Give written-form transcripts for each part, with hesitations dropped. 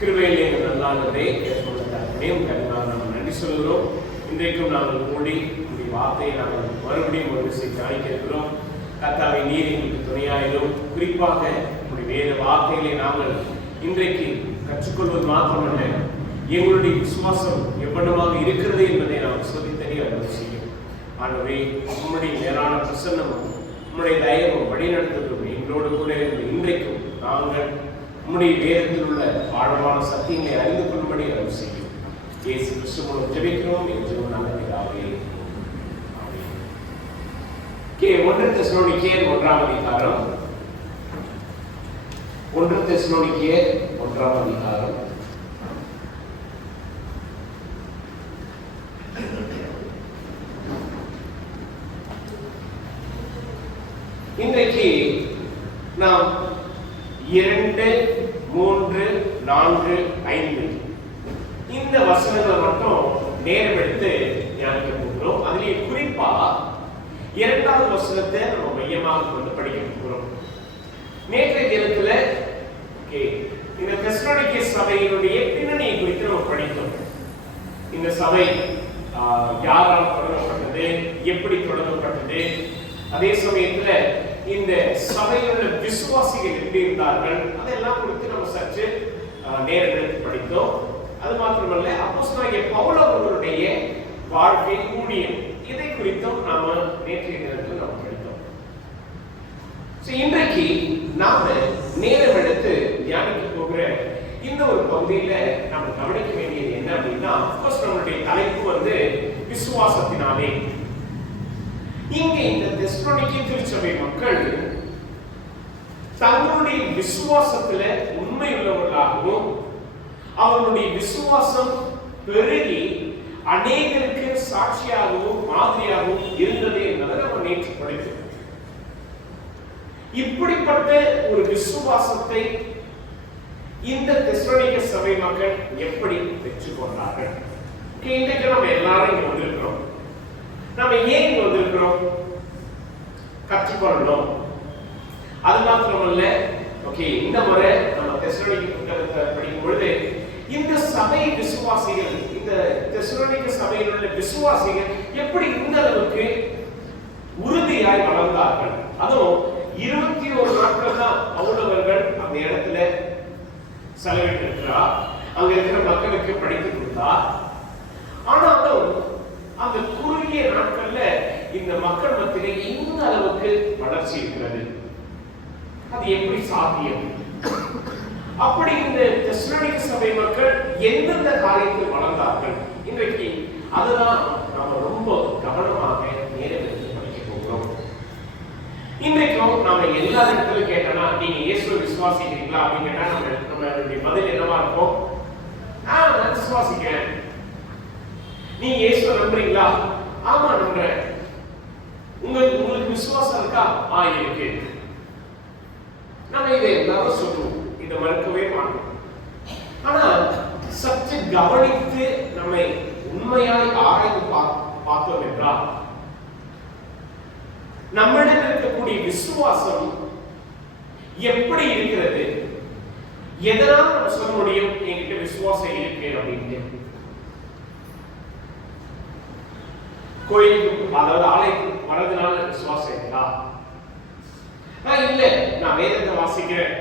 கிருபையிலே நல்லாளரே கேட்கப்பட்டதையும் கருதாக நாம் நன்றி சொல்கிறோம். இன்றைக்கும் நாங்கள் கூடி உங்களுடைய வார்த்தையை நாங்கள் மறுபடியும் ஒரு விஷயம் தியானிக்க இருக்கிறோம். கர்த்தாவே, நீர் எங்களுக்கு துணையாயிரும். குறிப்பாக உங்களுடைய வேத வார்த்தைகளை நாங்கள் இன்றைக்கு கற்றுக்கொள்வது மாத்திரமல்ல, எங்களுடைய விசுவாசம் எவ்வளவாக இருக்கிறது என்பதை நாம் சோதித்தறிய அனுமதி செய்யும். ஆகவே உம்முடைய மேலான பிரசன்னமும் உம்முடைய தயவும் வழிநடத்துவதும் எங்களோடு கூட இன்றைக்கும் நாங்கள் உம்முடைய வேதத்தில் உள்ள ஆழமான சத்தியங்களை அறிந்து கொள்ளும்படி அருள் செய்யும். இயேசு கிறிஸ்து மூலம் ஜெபிக்கிறோம் என்று நல்ல பிதாவே. 1 தெசலோனிக்கேயர் 1ஆம் அதிகாரம் 1 தெசலோனிக்கேயர் 1ஆம் அதிகாரம் இன்றைக்கு நாம் 2, 3, 4, 5 இந்த வசனங்கள் மட்டும் நேரம் எடுத்து தியானிக்க போகிறோம். அதிலே குறிப்பா 2வது வசனத்தை நம்ம மையமாக கொண்டு படிக்க போகிறோம். நேற்றைய தினத்துல இந்த தெசலோனிக்கே சபையினுடைய பின்னணியை குறித்து நம்ம படித்தோம். இந்த சபை யாரால் தொடங்கப்பட்டது, எப்படி தொடங்கப்பட்டது, அதே சமயத்துல இந்த சபையிலுள்ள விசுவாசிகள் எப்படி இருந்தார்கள், அதெல்லாம் குறித்து நம்ம சற்று நேரம் எடுத்து படித்தோம். அது மாத்திரமல்ல, அப்போஸ்தலனாகிய பவுல் அவர்களுடைய வாழ்க்கை, ஊழியம், இதை குறித்தும் நாம நேற்றைய தினத்தில் நாம் படித்தோம். இன்றைக்கு நாம நேரம் எடுத்து தியானிக்க போகிற இந்த ஒரு பகுதியில நம்ம கவனிக்க வேண்டியது என்ன அப்படின்னா, நம்மளுடைய தலைப்பு விசுவாசத்தினாலே. இங்கே இந்த தெசலோனிக்கே திருச்சபை மக்கள் தங்களுடைய விசுவாசத்துல உண்மை உள்ளவர்களாகவும் அவர்களுடைய விசுவாசம் பெருகி அநேகருக்கு சாட்சியாகவும் மாதிரியாகவும் இருந்தது என்பதை நம்ம நேற்று படித்தோம். இப்படிப்பட்ட ஒரு விசுவாசத்தை இந்த தெசலோனிக்கே சபை மக்கள் எப்படி பெற்றுக்கொண்டார்கள்? இன்றைக்கு நம்ம எல்லாரும் இங்க வந்திருக்கிறோம். நம்ம ஏன் இங்க வந்திருக்கிறோம்? கற்றுக்கொள்ளணும். அது மாத்திரமல்ல, இந்த முறை நம்ம தெசலோனிக்கே புத்தகத்தை படிக்கும் பொழுது இந்த சபை விசுவாசிகள், இந்த தெசலோனிக்கே சபையில் உள்ள விசுவாசிகள் எப்படி இந்த அளவுக்கு உறுதியாய் வளர்ந்தார்கள். அதுவும் 21 நாட்கள் தான் பவுலவர்கள் அந்த இடத்துல செலவிட்டிருக்கிறார். அங்க இருக்கிற மக்களுக்கு படித்து கொடுத்தார். ஆனாலும் அந்த குறுகிய நாட்கள்ல இந்த மக்கள் மத்தியிலே இந்த அளவுக்கு வளர்ச்சி இருக்கிறது. அது எப்படி சாத்தியம்? அப்படி இந்த தெசலோனிக்கே சபை மக்கள் எந்தெந்த காரியத்தில் வளர்ந்தார்கள்? இன்றைக்கு அதுதான் நாம ரொம்ப கவனமாக நேரம் எடுத்து படிக்க போகிறோம். இன்றைக்கும் நாம எல்லா இடத்துலயும் கேட்டோம்னா, நீங்க இயேசுவை விசுவாசிக்கிறீங்களா அப்படின்னு கேட்டா நம்மளுடைய பதில் என்னவா இருக்கும்? நான் விசுவாசிக்கிறேன். நீ இயேசுவை நம்புறீங்களா? ஆமா நம்புறேன். உங்களுக்கு விசுவாசம் இருக்கா? இருக்கு. நம்ம இதை எல்லாரும் சொல்லுவோம், இதை மறுக்கவே மாட்டோம். ஆனா சற்று கவனித்து நம்மை உண்மையாய் ஆராய்ந்து பார்த்தோம் என்றால், நம்மிடம் இருக்கக்கூடிய விசுவாசம் எப்படி இருக்கிறது? எதனால் நம்ம சொல்ல முடியும் என்கிட்ட விசுவாசம் இருக்கு அப்படின்னு? கோயிலுக்கு, அதாவது ஆலயத்துக்கு வரதுனால விசுவாசம் இருக்கா? இல்ல, நான் வேதத்தை வாசிக்கிறேன்,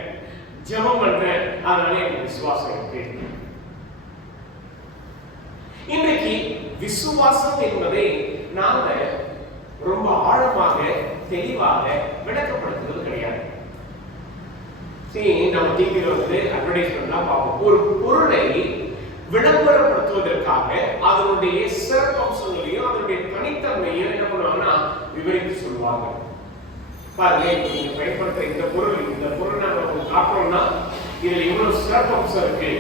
ஜெபம் பண்றேன், அதனால எனக்கு விசுவாசம் இருக்கு. இன்றைக்கு விசுவாசம் என்பதை நாம ரொம்ப ஆழமாக தெளிவாக விளக்கப்படுத்துவது கிடையாது. நம்ம டிவில அட்வர்டைஸ்மெண்ட்லாம் பார்ப்போம். ஒரு பொருளை விளம்பரப்படுத்துவதற்காக அதனுடைய சிறப்பம்சங்களையும் அதனுடைய தனித்தன்மையும் என்ன பண்ணுவாங்கன்னா விவரித்து சொல்லுவாங்க. பாருங்க, நீங்க பயன்படுத்துற இந்த பொருள் நாங்க காட்டுறோம்னா இதுல இவ்வளவு சிறப்பம்சம் இருக்கு,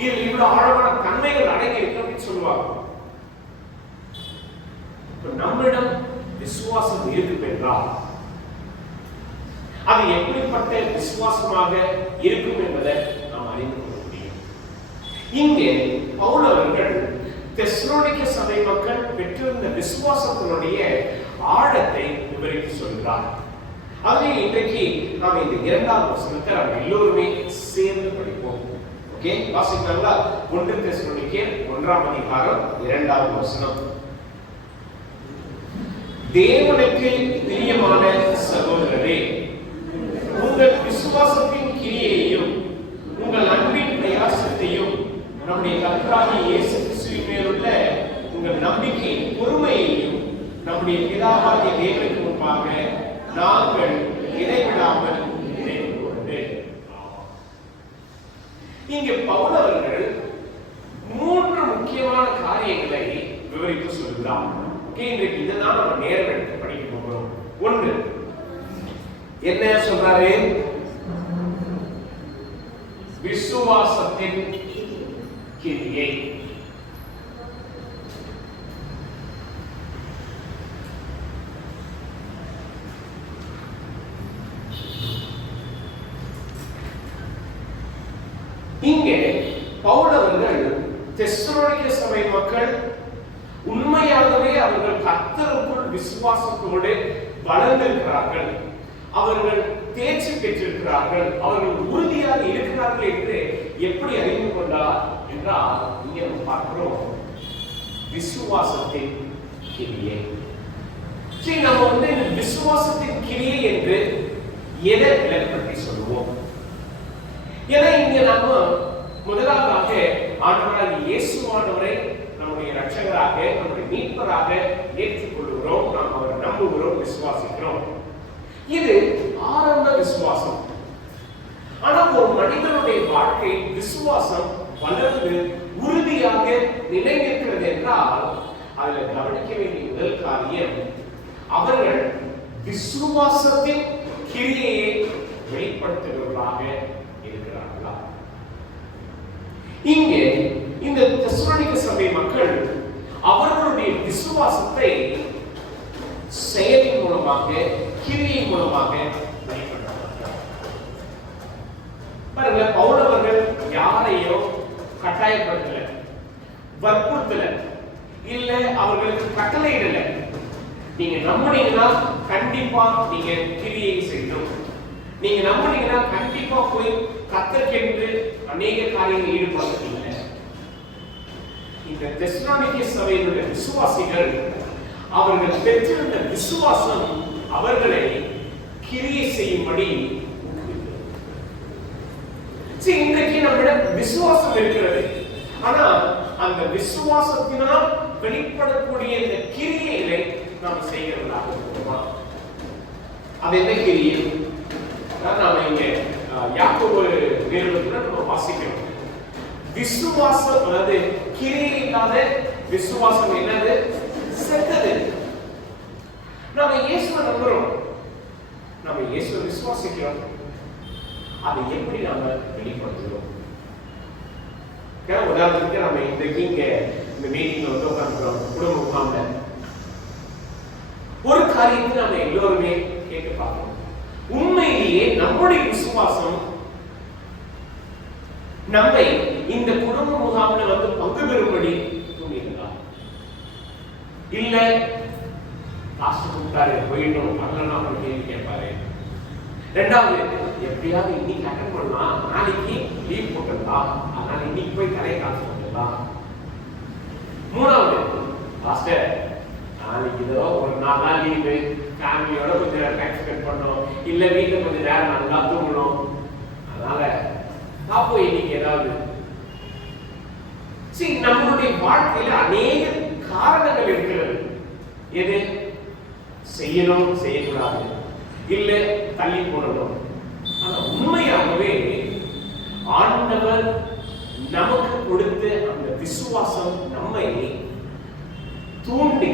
இதுல இவ்வளவு ஆழமான தன்மைகள் அடங்கி இருக்கு அப்படின்னு சொல்லுவாங்க. நம்மிடம் விசுவாசம் இருக்கு என்றால் அது எப்படிப்பட்ட விசுவாசமாக இருக்கும் என்பதை நாம் அறிந்து கொள்ள முடியும். இங்கே பவுல் அவர்கள் தெசலோனிக்கே சபை மக்கள் பெற்றிருந்த விசுவாசத்தினுடைய ஆழத்தை விவரித்து சொல்கிறார். அதிலே இன்றைக்கு நாம் இந்த 2வது வசனத்தை நாம் எல்லோருமே சேர்ந்து படிப்போம். ஓகே, வாசிக்கலாங்களா? 1 தெசலோனிக்கேயர் 1ஆம் அதிகாரம் 2ஆவது வசனம். தேவனுக்கு பிரியமான சகோதரரே, உங்கள் விசுவாசத்தின் கிரியையையும் உங்கள் அன்பின் பிரயாசத்தையும் நம்முடைய கர்த்தராகிய இயேசு கிறிஸ்துவின் மேலுள்ள உங்கள் நம்பிக்கையின் பொறுமையையும் நம்முடைய பிதாவாகிய தேவனுக்கு முன்பாக நாங்கள் இடைவிடாமல் நினைவு கூர்ந்து. இங்கே பவுல் அவர்கள் 3 முக்கியமான காரியங்களை விவரித்து சொல்கிறார். இன்றைக்கு இதுதான் நம்ம நேரம் எடுத்து படிக்க போகிறோம். 1, என்ன சொல்றாரு? விசுவாசத்தின் கிரியை. இங்கே பவுல் அவர்கள் தெசலோனிக்கே சபை மக்கள் உண்மையாகவே அவர்கள் கர்த்தருக்குள் விசுவாசத்தோடு வளர்ந்திருக்கிறார்கள், அவர்கள் தேர்ச்சி பெற்றிருக்கிறார்கள், அவர்கள் உறுதியாக இருக்கிறார்கள் என்று எப்படி அறிந்து கொண்டார் என்றால், இங்கே நம்ம பார்க்கிறோம் விசுவாசத்தின் கிரியை. சரி, நம்ம இந்த விசுவாசத்தின் கிரியை என்று எதை விளக்கத்தை சொல்லுவோம்? ஏன்னா இங்க நம்ம முதலாவதாக ஆண்டவராகிய இயேசுவானவரை நம்முடைய இரட்சகராக, நம்முடைய மீட்பராக ஏற்றுக்கொள்கிறோம், நாம் அவரை நம்புகிறோம், விசுவாசிக்கிறோம். இது ஆரம்ப விசுவாசம். ஆனா ஒரு மனிதனுடைய வாழ்க்கை விசுவாசம் வளர்ந்து உறுதியாக நிலை நிற்கிறது என்றால் அதுல கவனிக்க வேண்டிய முதல் காரியம், அவர்கள் விசுவாசத்தின் கிரியையை வெளிப்படுத்துகிறவர்களாக இருக்கிறார்களா? இங்கே இந்த தெசலோனிக்கே சபை மக்கள் அவர்களுடைய விசுவாசத்தை செயலின் மூலமாக, கிரியை மூலமாக வெளிப்படுத்துகிறார்கள். பாருங்க, பவுல் அவர்கள் யாரையும் கட்டாயப்படுத்தல, வற்புறுத்தல, இல்ல அவர்களுக்கு கட்டளையிடல. நீங்க நம்புனீங்கன்னா கண்டிப்பா நீங்க கிரியை செய்யணும், நீங்க நம்புனீங்கன்னா கண்டிப்பா போய் கர்த்தருக்கென்று அநேக காரியங்களில் ஈடுபடுறீங்க. இந்த தெசலோனிக்கே சபையினுடைய விசுவாசிகள் அவர்கள் பெற்றிருந்த விசுவாசம் அவர்களை கிரியை செய்யும்படி. இன்றைக்கு நம்மிடம் விசுவாசம் இருக்கிறது, ஆனா அந்த விசுவாசத்தினால் வெளிப்படக்கூடிய இந்த கிரியைகளை நாம் செய்கிறதாக இருக்கிறோமா? அது என்ன கிரியை? நாம இங்க யாக்கோபு நிருபத்துல நம்ம வாசிக்கிறோம். விசுவாசம், அதாவது கிரியை இல்லாத விசுவாசம் என்னது? செத்தது. நாம இயேசுவை நம்புறோம், நாம இயேசுவை விசுவாசிக்கிறோம், அதை எப்படி நாம வெளிப்படுத்துகிறோம்? உதாரணத்துக்கு நம்ம இன்றைக்கு இங்க இந்த மீட்டிங்ல வந்து உட்கார்ந்துக்கிறோம், குடும்ப முகாம்ல ஒரு காரியத்தை நாம எல்லோருமே கேட்டு பார்க்கணும். உண்மையிலேயே நம்முடைய விசுவாசம் நம்மை இந்த குடும்ப முகாம்ல வந்து பங்கு பெறும்படி தூண்டியிருந்தா? இல்ல காசு கொடுத்தாரு போயிடும் வரலன்னா ஒரு கேள்வி கேட்பாரு. ரெண்டாவது, எப்படியாவது இன்னைக்கு அட்டன் பண்ணலாம், நாளைக்கு லீவ் போட்டுடலாம், அதனால இன்னைக்கு போய் தலையை காசு போட்டுடலாம். மூணாவது, பாஸ்டர் நாளைக்கு ஏதோ ஒரு 4 நாள் லீவு, ஃபேமிலியோட கொஞ்சம் டைம் ஸ்பெண்ட் பண்ணோம், இல்ல வீட்டுல கொஞ்சம் நேரம் நல்லா தூங்கணும், அதனால பாப்போம் இன்னைக்கு ஏதாவது. சரி, நம்மளுடைய வாழ்க்கையில அநேக காரணங்கள் இருக்கிறது. எது செய்யணும், செய்யக்கூடாது, இல்ல தள்ளி போடணும். ஆனா உண்மையாகவே ஆண்டவர் நமக்கு கொடுத்த அந்த விசுவாசம் நம்மை தூண்டி,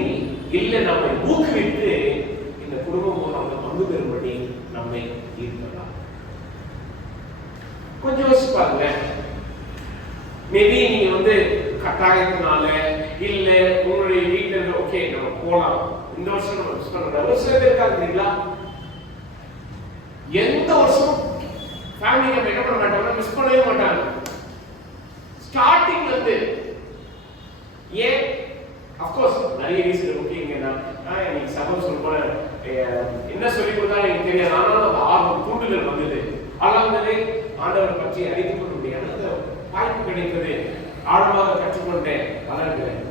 இல்ல நம்மை ஊக்குவித்து இந்த குடும்பம் அவங்க பங்கு பெறும்படி நம்மை ஈர்க்கலாம். கொஞ்சம் யோசிச்சு பாருங்க. மேபி நீங்க வந்து கட்டாயத்தினால, இல்ல உங்களுடைய வீட்டுல ஓகே நம்ம போலாம், இந்த வருஷம் நம்ம மிஸ் பண்ற ஒரு சில பேர் இருக்காங்களா? எந்த வருஷமும் ஃபேமிலி நம்ம என்ன பண்ண மாட்டாங்க, மிஸ் பண்ணவே மாட்டாங்க. ஸ்டார்டிங்ல இருந்து ஏன் அஃப்கோர்ஸ் நிறைய ரீசன். ஓகேங்க, நான் எனக்கு சபம் சொல்றேன், என்ன சொல்லி கொடுத்தா எனக்கு தெரியாது, ஆனாலும் அந்த ஆர்வம் தூண்டுதல் வந்தது. அல்லாமலே ஆண்டவரை பற்றி அறிந்து கொள்ள முடியாது. வாய்ப்பு கிடைத்தது, ஆழமாக கற்றுக்கொண்டேன், வளர்கிறேன்.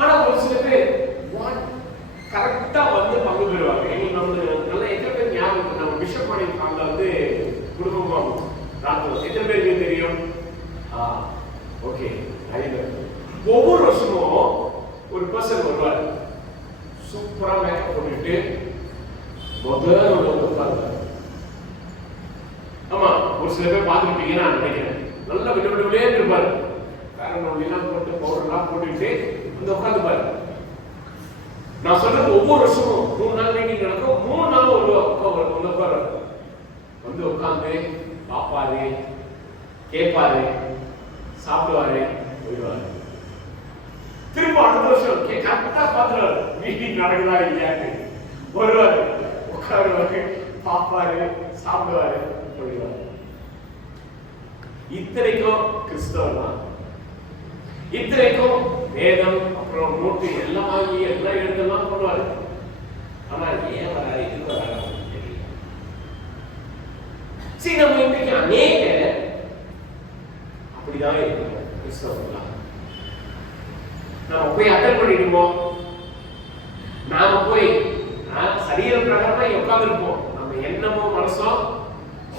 ஆனா ஒரு சில பேர் கரெக்டா வந்து பங்கு பெறுவாங்க. எங்களுக்கு நம்மளுக்கு நல்ல எத்தனை பேர் ஞாபகம், நம்ம பிஷப் மணி காலில் வந்து குடும்பம் ராத்திரம் எத்தனை பேருக்கு தெரியும்? ஓகே, ஒவ்வொரு வருஷமும் ஒரு பர்சன் வருவார், சூப்பரா மேக்கப் போட்டுட்டு முதல்ல உட்கார்ந்து. ஆமா, ஒரு சில பேர் பார்த்துருப்பீங்கன்னா நினைக்கிறேன், நல்லா விட விடவே இருப்பாரு, பேரன் போட்டு பவுடர்லாம் போட்டுக்கிட்டு வந்து உட்காந்து பாரு. நான் சொல்றது ஒவ்வொரு வருஷமும் 3 நாள் மீட்டிங் நடக்கும். 3 நாள் வந்து உட்காந்து பாப்பாரு, கேட்பாரு, சாப்பிடுவாரு, போயிடுவாரு. திரும்ப அடுத்த வருஷம் கரெக்டா பாத்துருவாரு, மீட்டிங் நடக்குதா இல்லையான்னு வருவாரு, உட்காருவாரு, பாப்பாரு, சாப்பிடுவாரு, போயிடுவாரு. இத்தனைக்கும் கிறிஸ்தவர் தான், இத்தனைக்கும் வேதம் அப்புறம் நோட்டு எல்லாம் வாங்கி எல்லாம் எழுதலாம் பண்ணுவாரு. ஆனா ஏன் வராது, எதுக்கு வராது தெரியல. சரி, நம்ம இன்னைக்கு அநேக அப்படிதான் இருக்கோம் கிறிஸ்தவர்களா. நாம போய் அட்டன் பண்ணிடுவோம், நாம போய் சரீர பிரகாரமா உட்கார்ந்து இருப்போம். நம்ம எண்ணமோ மனசோ,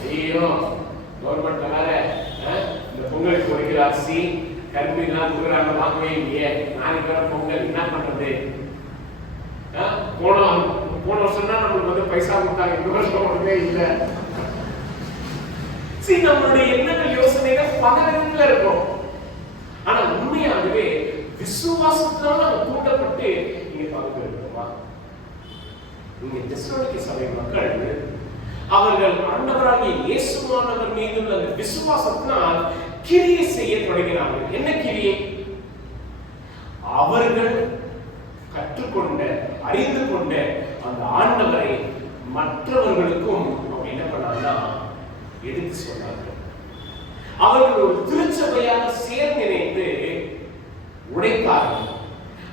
ஐயோ கவர்மெண்ட்ல வேற இந்த பொங்கலுக்கு ஒரு கிலோ அரிசி கரும்புலாம் கொடுக்குறாங்க, வாங்கவே இல்லையே, நாளைக்கு வேற பொங்கல், என்ன பண்றது? போன வருஷம் தான் நம்மளுக்கு வந்து பைசா கொடுத்தாங்க, இந்த வருஷம் ஒன்றுமே இல்லை. சரி, நம்மளுடைய எண்ணங்கள் யோசனைகள் பல விதத்துல இருக்கும். ஆனா உண்மையாகவே விசுவாசத்தினால நம்ம தூண்டப்பட்டு இங்க பங்கு இருக்கோமா? இங்க தெசலோனிக்கே சபை மக்கள் அவர்கள் ஆண்டவராகிய இயேசுவானவர் மீது உள்ள அந்த விசுவாசத்தினால் கிரியை செய்ய தொடங்கினார்கள். என்ன கிரியை? அவர்கள் கற்றுக்கொண்ட, அறிந்து கொண்ட அந்த ஆண்டவரை மற்றவர்களுக்கும் அவங்க என்ன பண்ணாங்கன்னா எடுத்து சொன்னார்கள். அவர்கள் ஒரு திருச்சபையாக சேர்ந்து உடைத்தார்கள்.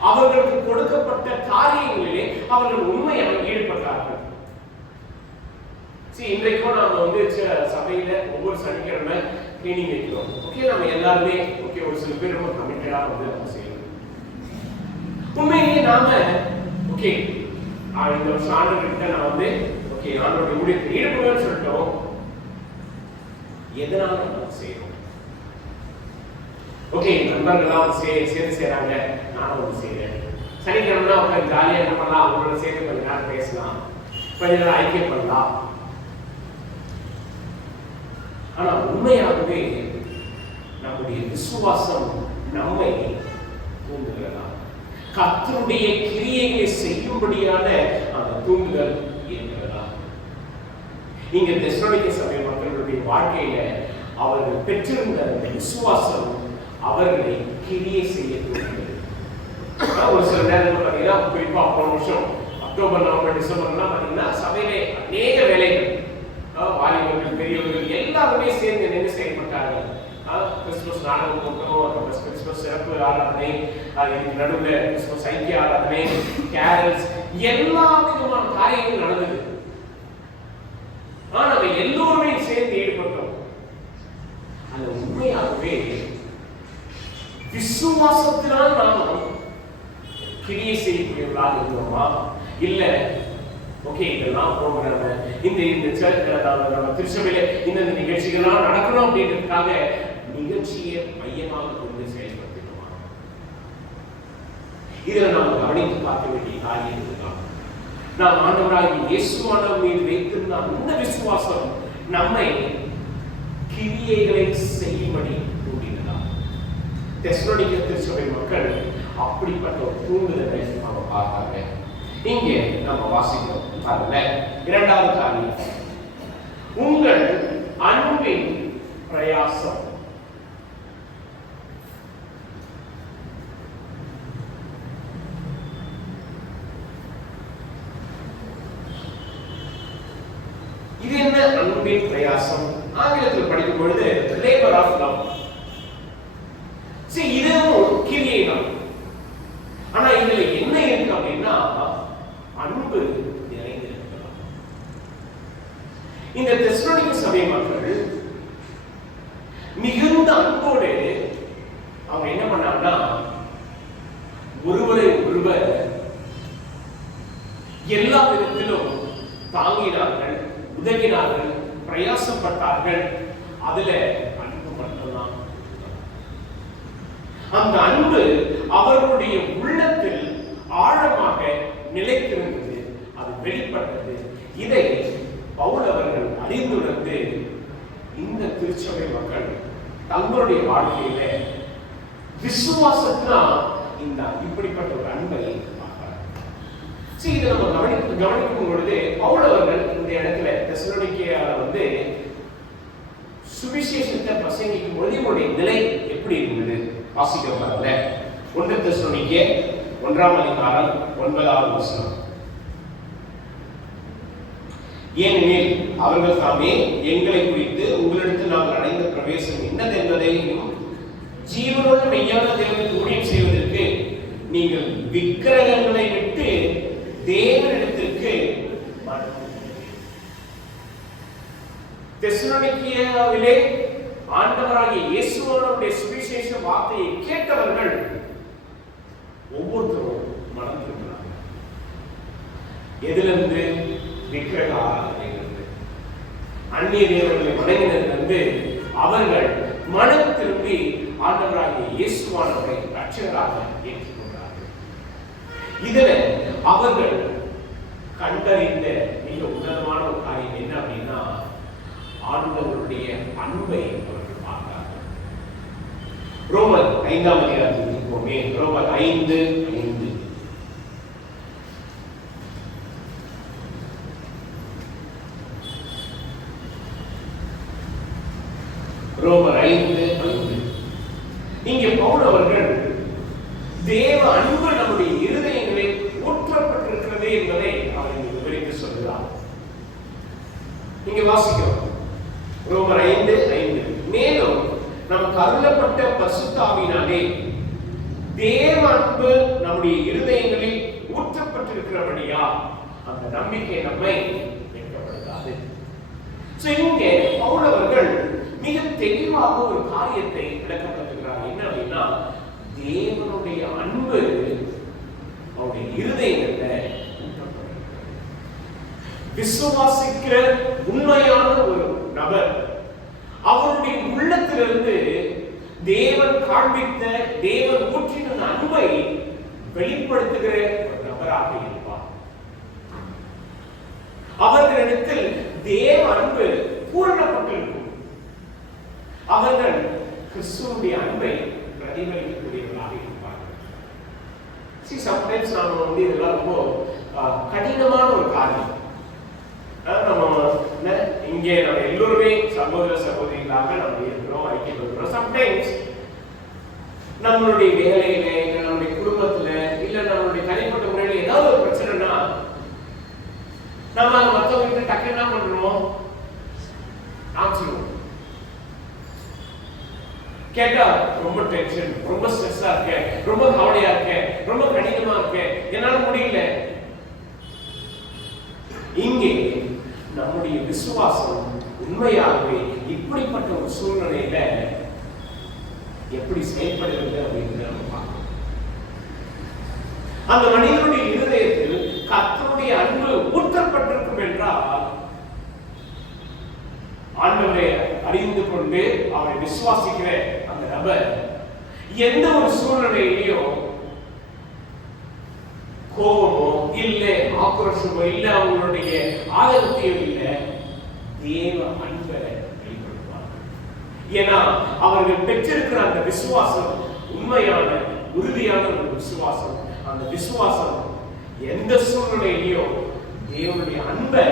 அவர்களுக்கு கொடுக்கப்பட்ட காரியங்களிலே அவர்கள் உண்மையாக ஈடுபட்டார்கள். இன்றைக்கும் நாம வந்து சபையில ஒவ்வொரு சனிக்கிழமை ட்ரெயினிங் வைக்கிறோம். ஓகே, நம்ம எல்லாருமே ஓகே, ஒரு சில பேர் ரொம்ப கமிட்டடா வந்து நம்ம செய்யணும். உண்மையிலேயே நாம ஓகே இந்த வருஷம் ஆண்டவர்கிட்ட நான் வந்து ஓகே ஆண்டவருடைய ஊழியத்தில் ஈடுபடுவேன்னு சொல்லிட்டோம். எதனால நம்ம செய்யறோம்? ஓகே, நண்பர்கள்லாம் சேர்ந்து செய்யறாங்க, நானும் வந்து செய்யறேன். சனிக்கிழமை உட்காந்து ஜாலியா என்ன பண்ணலாம், அவங்களோட சேர்ந்து கொஞ்ச நேரம் பேசலாம், கொஞ்ச நேரம் ஐக்கியம் பண்ணலாம். ஆனா உண்மையாகவே நம்முடைய விசுவாசம் நம்மை தூண்டுகிறதா? கர்த்தருடைய கிரியைகளை செய்யும்படியான அந்த தூண்டுதல் இருக்கிறதா? இங்க தெசலோனிக்கே சபை மக்களுடைய வாழ்க்கையில அவர்கள் பெற்றிருந்த அந்த விசுவாசம் அவர்களை கிரியை செய்ய தூண்டியது. ஒரு சில நேரத்தில் பார்த்தீங்கன்னா, குறிப்பா போன வருஷம் அக்டோபர், நவம்பர், டிசம்பர்லாம் பார்த்தீங்கன்னா சபையிலே அநேக வேலைகள், வாலிபர்கள், பெரியவர்கள் எல்லாருமே சேர்ந்து நின்று செயல்பட்டார்கள். கிறிஸ்துமஸ் நாடகம் போட்டோம், கிறிஸ்துமஸ் சிறப்பு ஆராதனை, நடுவில் கிறிஸ்துமஸ் ஐக்கிய ஆராதனை, கேரல்ஸ், எல்லா விதமான காரியங்கள் நடந்தது. ஆனா நம்ம எல்லோருமே சேர்ந்து ஈடுபட்டோம். அந்த உண்மையாகவே விசுவாசத்தினால் நாம் கிரியை செய்யக்கூடியவர்களாக இருக்கிறோமா? இல்ல ஓகே இதெல்லாம் ப்ரோக்ராம், இந்த சர்ச்சில் நம்ம திருச்சபையில இந்த நிகழ்ச்சிகள்லாம் நடக்கணும் அப்படின்றதுக்காக நிகழ்ச்சியை மையமாக கொண்டு செயல்படுத்தினோமா? இதுல நம்ம கவனித்து பார்க்க வேண்டிய காரியம் இதுதான். நாம் ஆண்டவராகிய இயேசுவானவர் மீது வைத்திருந்த அந்த விசுவாசம் நம்மை கிரியைகளை செய்யும்படி தூண்டினதா? தெசலோனிக்கே திருச்சபை மக்கள் அப்படிப்பட்ட ஒரு தூண்டுதலை நம்ம பார்த்தாங்க. இங்கே நம்ம வாசிக்கிறோம் பாருங்க, 2வது காரியம், உங்கள் அன்பின் பிரயாசம். இது என்ன அன்பின் பிரயாசம்? ஆங்கிலத்தில் படிக்கும் பொழுது லேபர் ஆஃப் லவ். இதுவும் கிரியை தான். ஆனா இதுல என்ன இருக்கு அப்படின்னா அன்பு நிறைந்திருக்கலாம். இந்த தெசலோனிக்கே சபை மக்கள் மிகுந்த அன்போடு அவங்க என்ன பண்ணாங்கன்னா ஒருவரை ஒருவர் எல்லா விதத்திலும் தாங்கினார்கள், உதவினார்கள், பிரயாசப்பட்டார்கள். அதுல அன்பு மட்டும்தான். அந்த அன்பு அவர்களுடைய உள்ளத்தில் ஆழமாக நிலைத்திருந்தது, அது வெளிப்பட்டது. இதை பவுல் அவர்கள் அறிந்துணர்ந்து இந்த திருச்சபை மக்கள் தங்களுடைய வாழ்க்கையில விசுவாசத்தினா இந்த இப்படிப்பட்ட ஒரு அன்பை பார்க்கிறார். இதை நம்ம கவனிக்கும் பொழுது பவுல் அவர்கள் இந்த இடத்துல தெசலோனிக்கேயால சுவிசேஷத்தை பிரசங்கிக்கும் பொழுது இவருடைய நிலை எப்படி இருந்தது வாசிக்க பாருங்க. 1 தெசலோனிக்கேயர் 1ஆம் அதிகாரம் 9வது வசனம். ஏனெனில் அவர்கள் தாமே எங்களை குறித்து உங்களிடத்தில் நாங்கள் அடைந்த பிரவேசம் என்னது என்பதையும் ஜீவனுள்ள மெய்யான தேவனுக்கு ஊழியம் செய்வதற்கு நீங்கள் விக்கிரகங்களை விட்டு தேவனிடத்திற்கு தெசலோனிக்கேயாவிலே ஆண்டவராகிய இயேசுவினுடைய சுவிசேஷ வார்த்தையை கேட்டவர்கள் ஒவ்வொருத்தரும் மனம் திரும்பினார்கள். எதிலிருந்து? விக்கிரக ஆராதனையிலிருந்து, அந்நிய தேவர்களை வணங்கினதிலிருந்து அவர்கள் மனம் திரும்பி ஆண்டவராகிய இயேசுவானவரை ரட்சகராக ஏற்றுக்கொண்டார்கள். இதில் அவர்கள் கண்டறிந்த மிக உன்னதமான ஒரு காரியம் என்ன அப்படின்னா, ஆண்டவருடைய அன்பை அவர்கள் பார்த்தார்கள். ரோமர் 5ஆம் அதிகாரத்துக்கு போமே. ரோமர் 5:5. ரோமர் 5:5. இங்கே பவுல் அவர்கள் தேவ அன்பு நம்முடைய இருதயங்களில் ஊற்றப்பட்டிருக்கிறது என்பதை அவர் விவரித்து சொல்கிறார். இங்கே வாசிக்கிறோம் ரோமர் 5:5. மேலும் நமக்கு அருளப்பட்ட பரிசுத்த ஆவியினாலே தேவ அன்பு நம்முடைய இருதயங்களில் ஊற்றப்பட்டிருக்கிறபடியா அந்த நம்பிக்கை நம்மை வெட்கப்படுத்தாது. இங்கே பவுல் அவர்கள் மிக தெளிவாக ஒரு காரியத்தை விளக்கப்படுத்துகிறார். என்ன அப்படின்னா, தேவனுடைய அன்பு அவருடைய இருதயங்கள்ல விசுவாசிக்கிற உண்மையான ஒரு நபர் அவருடைய உள்ளத்திலிருந்து தேவன் காண்பித்த, தேவன் ஊற்றின அன்பை வெளிப்படுத்துகிற ஒரு நபராக இருப்பார். அவர்களிடத்தில் தேவ அன்பு பூரணப்பட்டிருக்கும். அவர்கள் கிறிஸ்துவுடைய அன்பை பிரதிபலிக்கக்கூடியவர்களாக இருப்பார்கள். சம்டைம்ஸ் நாம இதெல்லாம் ரொம்ப கடினமான ஒரு காரியம். நம்ம இங்கே நம்ம எல்லோருமே சகோதர சகோதரிகளாக நம்ம இருக்கிறோம், ஐக்கியப்படுகிறோம். சம்டைம்ஸ் நம்மளுடைய வேலையில, இல்ல நம்முடைய குடும்பத்துல, இல்ல நம்மளுடைய தனிப்பட்ட முறையில ஏதாவது ஒரு பிரச்சனைனா நம்ம மற்றவங்க டக்கு என்ன பண்றோம், ஆச்சுருவோம். கேட்டா ரொம்ப டென்ஷன், ரொம்ப ஸ்ட்ரெஸ்ஸா இருக்க, ரொம்ப கவலையா இருக்க, ரொம்ப கடினமா இருக்க, என்னால முடியல. இங்கே நம்முடைய விசுவாசம் உண்மையாகவே இப்படிப்பட்ட ஒரு சூழ்நிலையில எப்படி செயல்படுகிறது அப்படின்னு நம்ம பார்க்கணும். அந்த மனிதனுடைய இருதயத்தில் கர்த்தருடைய அன்பு ஊற்றப்பட்டிருக்கும் என்றால் ஆண்டவரை அறிந்து கொண்டு அவரை விசுவாசிக்கிற அந்த நபர் எந்த ஒரு சூழ்நிலையிலையும் கோபமோ இல்ல ஆக்ரோஷமோ இல்ல அவங்களுடைய ஆதரத்தையோ இல்ல தேவ அன்பை வெளிப்படுத்துவார்கள். ஏன்னா அவர்கள் பெற்றிருக்கிற அந்த விசுவாசம் உண்மையான உறுதியான ஒரு விசுவாசம். அந்த விசுவாசம் எந்த சூழ்நிலையிலையும் தேவனுடைய அன்பை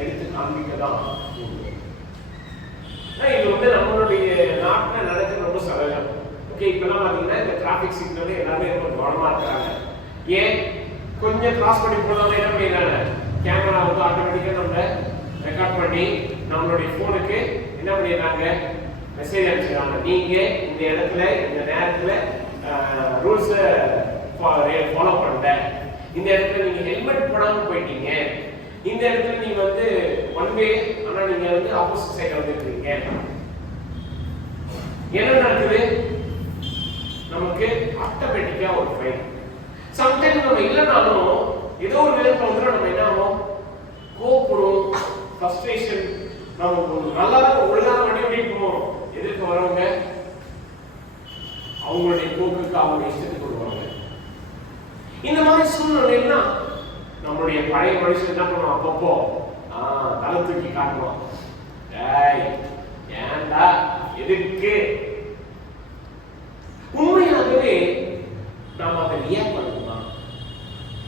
எடுத்து காண்பிக்கதான். இது நம்மளுடைய நாட்டில் நடக்கிறது ரொம்ப சகஜம். ஓகே, இப்பெல்லாம் பாத்தீங்கன்னா இந்த டிராபிக் சிக்னல் எல்லாமே ரொம்ப கவனமா இருக்கிறாங்க. ஏன் கொஞ்சம் கிராஸ் பண்ணி போனாலும் என்ன பண்ணிடுறாங்க, கேமரா ஆட்டோமேட்டிக்கா நம்ம ரெக்கார்ட் பண்ணி நம்மளுடைய போனுக்கு என்ன பண்ணிடுறாங்க, மெசேஜ் அனுப்பிச்சிடுறாங்க. நீங்க இந்த இடத்துல இந்த நேரத்துல ரூல்ஸ் ஃபாலோ பண்ணல, இந்த இடத்துல நீங்க ஹெல்மெட் போடாம போயிட்டீங்க, இந்த இடத்துல நீங்க ஒன் வே ஆனா நீங்க ஆப்போசிட் சைடு வந்துருக்கீங்க. என்ன நடக்குது? நமக்கு ஆட்டோமேட்டிக்கா ஒரு ஃபைல். சம்டைம் நம்ம இல்லைனாலும் ஏதோ ஒரு விதத்துல வந்து நம்ம என்ன ஆகும்? கோபப்படுவோம், ஃப்ரஸ்ட்ரேஷன். நம்ம நல்லா ஒழுங்கான வண்டி ஓட்டிட்டு போவோம், எதிர்க்க வரவங்க அவங்களுடைய போக்குக்கு அவங்க இஷ்டத்துக்கு வருவாங்க. இந்த மாதிரி சூழ்நிலைன்னா நம்மளுடைய பழைய மனுஷன் என்ன பண்ணுவோம்? அப்பப்போ தலை தூக்கி காட்டுவோம். ஏன்டா எதுக்கு? உண்மையாகவே நாம அதை ரியாக்ட் பண்ணுவோமா?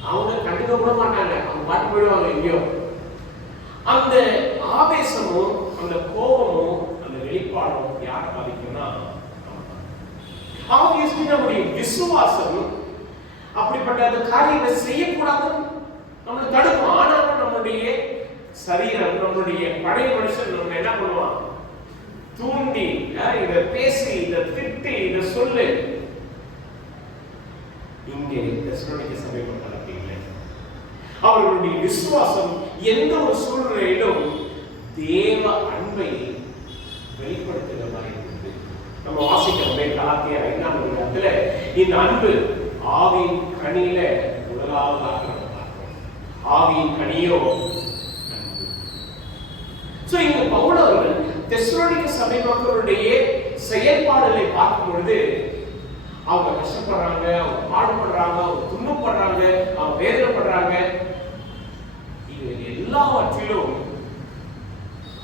அவங்க கண்டுக்க கூட மாட்டாங்க, அவங்க பாட்டு போயிடுவாங்க எங்கேயோ. அந்த ஆவேசமும் அந்த கோபமும் அந்த வெளிப்பாடும் யாரை பாதிக்கும்னா, ஆப்வியஸ்லி நம்முடைய விசுவாசம் அப்படிப்பட்ட அந்த காரியங்களை செய்யக்கூடாதுன்னு நம்மளை தடுக்கும். ஆனாலும் நம்முடைய சரீரம், நம்முடைய பழைய மனுஷன் நம்ம என்ன பண்ணுவான்? தூண்டி இதை பேசி, இதை திட்டி, இதை சொல்லு. இங்கே தெசலோனிக்கே சபை மக்கள் அப்படி இல்லை. அவர்களுடைய விசுவாசம் எந்த ஒரு சூழ்நிலையிலும் தேவ அன்பை வெளிப்படுத்துகிற மாதிரி இருந்தது. நம்ம வாசிக்கிறோமே கலாத்தியர் 5ஆம் அதிகாரத்துல இந்த அன்பு ஆவியின் கனியில முதலாவதாக நம்ம பார்க்கிறோம். ஆவியின் கனியோ அன்பு. சோ இங்க பவுல் அவர்கள் தெசலோனிக்கே சபை மக்களுடைய செயல்பாடுகளை பார்க்கும் பொழுது அவங்க கஷ்டப்படுறாங்க, அவங்க பாடுபடுறாங்க, அவங்க துன்பப்படுறாங்க, அவங்க வேதனைப்படுறாங்க. இது எல்லாவற்றிலும்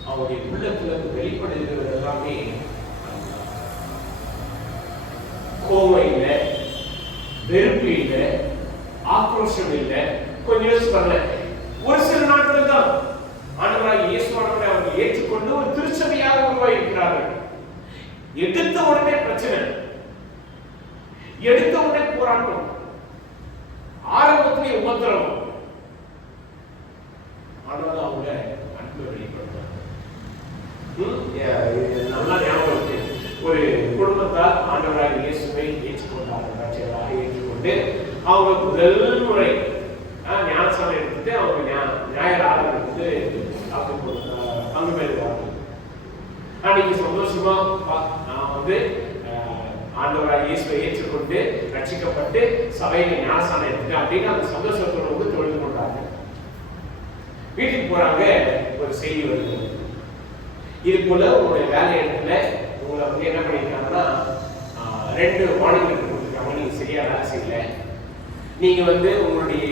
அவருடைய உள்ளத்துல வெளிப்படுகிறது எல்லாமே கோபம் இல்லை, வெறுப்பு இல்லை, ஆக்ரோஷம் இல்லை. கொஞ்சம் யோசிச்சு பாருங்க. ஒரு சில நாட்கள் தான் ஆண்டவராகிய இயேசுவானவரை அவர்கள் ஏற்றுக்கொண்டு ஒரு திருச்சபையாக உருவாகி இருக்கிறார்கள். எடுத்த உடனே பிரச்சனை, எடுத்த உடனே போராட்டம், ஆரம்பத்திலே உபத்திரவம். ஆனாலும் அவங்க அன்பு வெளிப்படுத்துறாங்க. நல்லா ஞாபகம் இருக்கு. ஒரு குடும்பத்தார் ஆண்டவராகிய இயேசுவை ஏற்றுக்கொண்டார்கள், ரட்சகராக ஏற்றுக்கொண்டு அவங்க முதல் முறை ஞானஸ்நானம் எடுத்துட்டு அவங்க ஞாயிறு ஆரம்பித்து பங்கு பெறுவார்கள். அன்னைக்கு சந்தோஷமா நான் வந்து ஆண்டவராகிய இயேசுவை ஏற்றுக்கொண்டு ரட்சிக்கப்பட்டு சபையில ஞானஸ்நானம் எடுத்துட்டு அப்படின்னு அந்த சந்தோஷத்தோடு வந்து தொழுது கொண்டாங்க. வீட்டுக்கு போறாங்க, ஒரு செய்தி வருது. இது போல உங்களுடைய வேலை இடத்துல உங்களை வந்து என்ன பண்ணிருக்காங்கன்னா 2 வார்னிங் கொடுத்துருக்காங்க. நீங்க சரியா வேலை செய்யல, நீங்க வந்து உங்களுடைய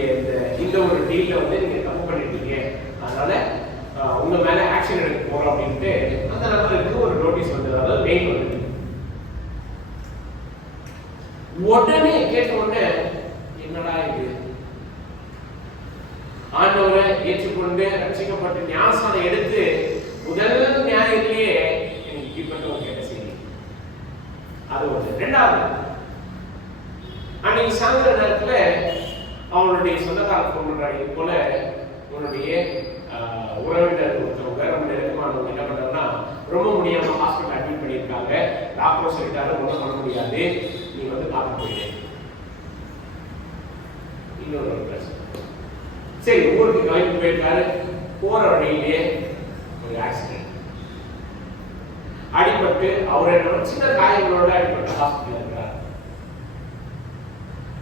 இந்த ஒரு டீல்ல வந்து நீங்க தப்பு பண்ணிட்டீங்க, அதனால உங்க மேல ஆக்ஷன் எடுக்க போறோம் அப்படின்ட்டு அந்த நபருக்கு ஒரு நோட்டீஸ் வந்தது, அதாவது மெயில் வந்தது. உடனே கேட்ட உடனே என்னடா இது, ஆண்டவரை ஏற்றுக்கொண்டு ரட்சிக்கப்பட்டு ஞானஸ்நானம் எடுத்து முதல் ஞாயிறிலேயே எனக்கு இப்படிப்பட்ட ஒரு கேட்ட செய்தி. அது ஒன்று. ரெண்டாவது, அன்னைக்கு சாயந்தர நேரத்துல அவனுடைய சொந்தக்காரர் ஃபோன் பண்றாங்க. இது போல உன்னுடைய உறவினர் ஒருத்தவங்க ரொம்ப நெருக்கமானவங்க என்ன பண்றாங்கன்னா ரொம்ப முடியாம ஹாஸ்பிட்டல் அட்மிட் பண்ணியிருக்காங்க. டாக்டர் சொல்லிட்டாரு ஒன்றும் பண்ண முடியாது, நீ வந்து பார்க்க போயிடு. இன்னொரு பிரச்சனை. சரி, ஊருக்கு கிளம்பி போயிருக்காரு. போற வழியிலேயே ஒரு ஆக்சிடென்ட், அடிபட்டு அவர் சின்ன காயங்களோட அடிபட்டு ஹாஸ்பிட்டல் இருக்கிறார்.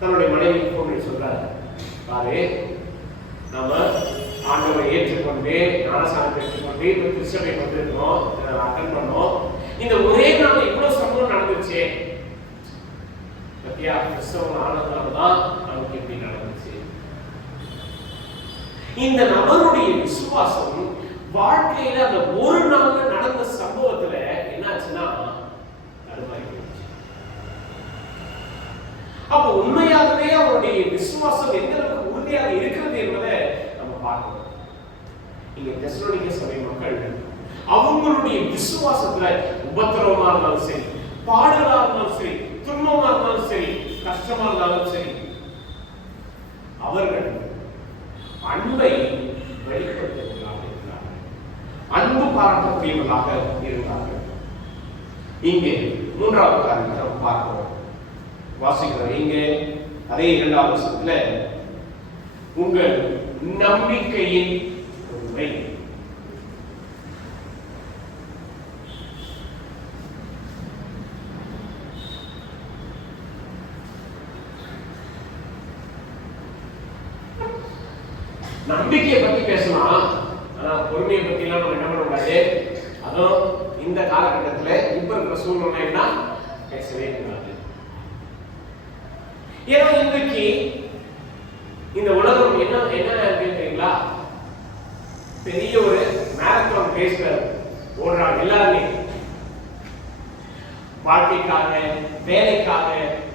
தன்னுடைய மனைவி போன் பண்ணி சொல்றாரு, பாரு நம்ம ஆண்டவரை ஏற்றுக்கொண்டு ஞானஸ்நானம் பெற்றுக்கொண்டு இப்ப திருச்சபை வந்திருக்கோம், அட்டன் பண்ணோம். இந்த ஒரே நாள் இவ்வளவு சம்பவம் நடந்துச்சு பத்தியா, கிறிஸ்தவன் ஆனதுனாலதான் நமக்கு எப்படி நடந்துச்சு. இந்த நபருடைய விசுவாசம் வாழ்க்கையில அந்த ஒரு நாள்ல நடந்த சம்பவத்துல என்னாச்சுன்னா தடுமாறி போச்சு. அப்ப உண்மையாகவே அவருடைய விசுவாசம் எந்த அளவுக்கு உறுதியாக இருக்கிறது என்பதை நம்ம பார்க்கணும். இங்க தெசலோனிக்கே சபை மக்கள் அவங்களுடைய விசுவாசத்துல உபத்திரவமா இருந்தாலும் சரி, பாடுகளா இருந்தாலும் சரி, துன்பமா இருந்தாலும் சரி, கஷ்டமா இருந்தாலும் சரி, அவர்கள் அன்பை வெளிப்படுத்துவதாக இருக்கிறார்கள், அன்பு பாராட்டக்கூடியவர்களாக இருந்தார்கள். இங்கே 3வது காரியத்தை நாம் பார்க்கிறோம், வாசிக்கிறோம். இங்கே அதே 2வது வசனத்துல உங்கள் நம்பிக்கையின் உண்மை. நம்பிக்கையை பத்தி பேசலாம், ஆனா பொறுமையை பத்தி எல்லாம் நம்ம என்ன பண்ண கூடாது. அதுவும் இந்த காலகட்டத்துல இப்ப இருக்கிற சூழ்நிலைன்னா பேசவே கூடாது. ஏன்னா இன்றைக்கு இந்த உலகம் என்ன தெரியுங்களா, பெரிய ஒரு மேரத்தான் ரேஸ்ல ஓடுறாங்க எல்லாருமே. வாழ்க்கைக்காக, வேலைக்காக,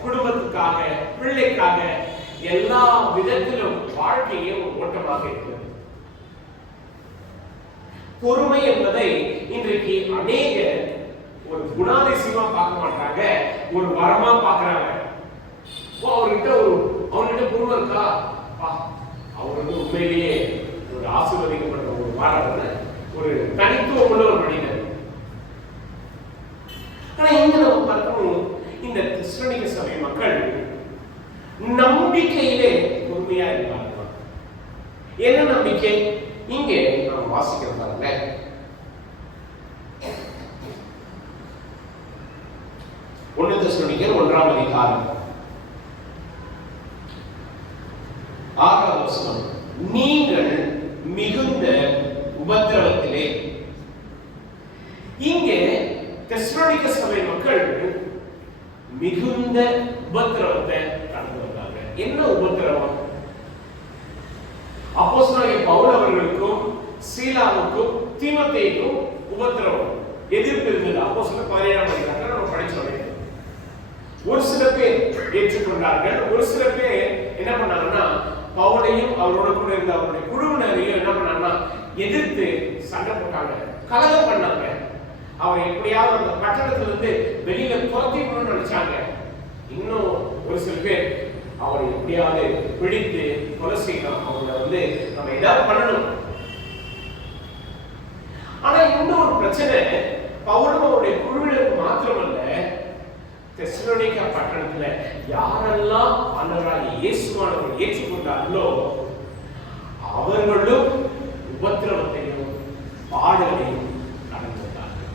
குடும்பத்துக்காக, பிள்ளைக்காக, எல்லா விதத்திலும் வாழ்க்கையே ஒரு ஓட்டமாக இருக்கிறது. பொறுமை என்பதை இன்றைக்கு அநேக ஒரு குணாதிசயமா பார்க்க மாட்டாங்க, ஒரு வரமா பார்க்கறாங்க. அவர்கிட்ட பொறுமை இருக்கா, அவர் உண்மையிலேயே ஒரு ஆசீர்வதிக்கப்பட்ட ஒரு வாரான ஒரு தனித்துவம் உள்ள ஒரு மனிதர். ஆனா இங்க நம்ம பார்க்கணும், இந்த தெசலோனிக்க சபை மக்கள் நம்பிக்கையிலே பொறுமையா இருந்தார்கள். என்ன நம்பிக்கை? இங்கே நாம் வாசிக்கிறோம் பாருங்க. 1 தெசலோனிக்கர் 1ஆம் அதிகாரம் 6ஆம் வசனம். நீங்கள் மிகுந்த உபத்திரவத்திலே. இங்கே தெசலோனிக்க சபை மக்கள் மிகுந்த உபத்திரவத்தை கடந்து வந்தாங்க. என்ன உபத்திரவம்? அப்போஸ்தலனாகிய பவுல் அவர்களுக்கும் சீலாவுக்கும் தீமோத்தேயுக்கும் உபத்திரவம், எதிர்ப்பு இருந்தது. அப்போஸ்தலர் 17ஆம் அதிகாரத்துல நம்ம படிச்சோம். ஒரு சில பேர் ஏற்றுக்கொண்டார்கள், ஒரு சில பேர் என்ன பண்ணாங்கன்னா பவுலையும் அவரோட கூட இருந்த அவருடைய குழுவினரையும் என்ன பண்ணாங்கன்னா எதிர்த்து சண்டை போட்டாங்க, கலகம் பண்ணாங்க. அவர் எப்படியாவது அந்த பட்டணத்துல இருந்து வெளியில துரத்திக்கணும்னு நினைச்சாங்க. இன்னும் ஒரு சில பேர் அவரை எப்படியாவது பிடித்து கொலை செய்யணும், அவங்களை நம்ம ஏதாவது பண்ணணும். ஆனா இன்னும் ஒரு பிரச்சனை, பவுலும் அவருடைய குழுவினருக்கு மாத்திரமல்ல, தெசலோனிக்கா பட்டணத்துல யாரெல்லாம் ஆண்டவராகிய இயேசுவானவரை ஏற்றுக்கொண்டார்களோ அவர்களும் உபத்திரவத்தையும் பாடுகளையும் கடந்து வந்தார்கள்.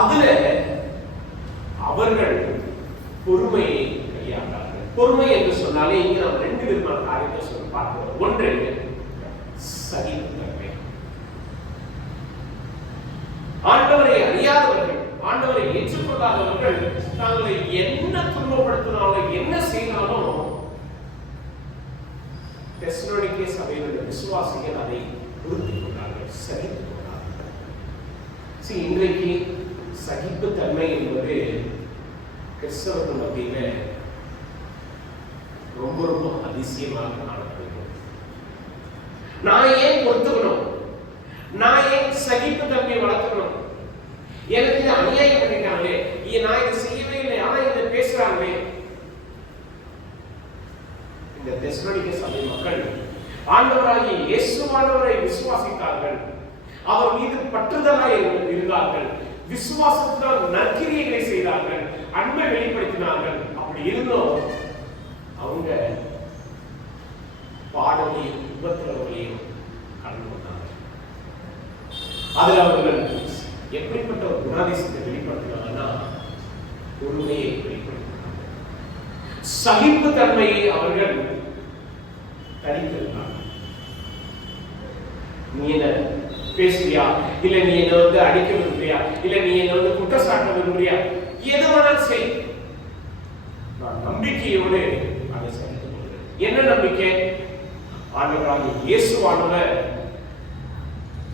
அதுல அவர்கள் பொறுமையை கையாண்டார்கள். பொறுமை என்று சொன்னாலே இங்க நம்ம 2 விதமான காரியத்தை சொல்ல பார்க்கிறோம். ஒன்று சகிப்புத்தன்மை. ஆண்டவரை அறியாதவர்கள், ஆண்டவரை ஏற்றுக்கொள்ளாதவர்கள் தாங்களை என்ன துன்பப்படுத்தினாலும் என்ன செய்தாலும் தெசலோனிக்கே சபையிலுள்ள விசுவாசிகள் அதை பொறுத்துக் கொண்டார்கள், சகித்துக் கொண்டார்கள். இன்றைக்கு சகிப்புத்தன்மை என்பது கிறிஸ்தவர்கள் மத்தியில ரொம்ப ரொம்ப அதிசயமாக காணப்படுகிறது. நான் ஏன் பொறுத்துக்கணும், நான் ஏன் சகிப்புத்தன்மை வளர்க்கணும், எனக்கு இதை அநியாயம் பண்ணிட்டாங்களே, நான் இதை செய்யவே இல்லை, ஆனா இதை பேசுறாங்களே. இந்த தெசலோனிக்க சபை மக்கள் ஆண்டவராகிய இயேசுவானவரை விசுவாசித்தார்கள், அவர் மீது பற்றுதலாய் இருந்தார்கள், விசுவாசத்தால் நற்கிரியைகளை செய்தார்கள், அன்பை வெளிப்படுத்தினார்கள். அப்படி இருந்தும் அவங்க பாடலையும் உபத்திரவங்களையும் கடந்து வந்தாங்க. அதில் அவர்கள் எப்படிப்பட்ட ஒரு குணாதிசயத்தை வெளிப்படுத்தினாங்கன்னா பொறுமையை வெளிப்படுத்தினாங்க, சகிப்புத்தன்மையை அவர்கள் தனித்திருந்தாங்க. நீ என்ன பேசுறியா, இல்ல நீ என்ன அடிக்க விரும்புறியா, இல்ல நீ என்ன குற்றச்சாட்ட விரும்புறியா, எது வேணாலும் செய், நான் நம்பிக்கையோடு அதை சகித்துக் கொள்கிறேன். என்ன நம்பிக்கை? ஆண்டவராகிய இயேசுவானவர்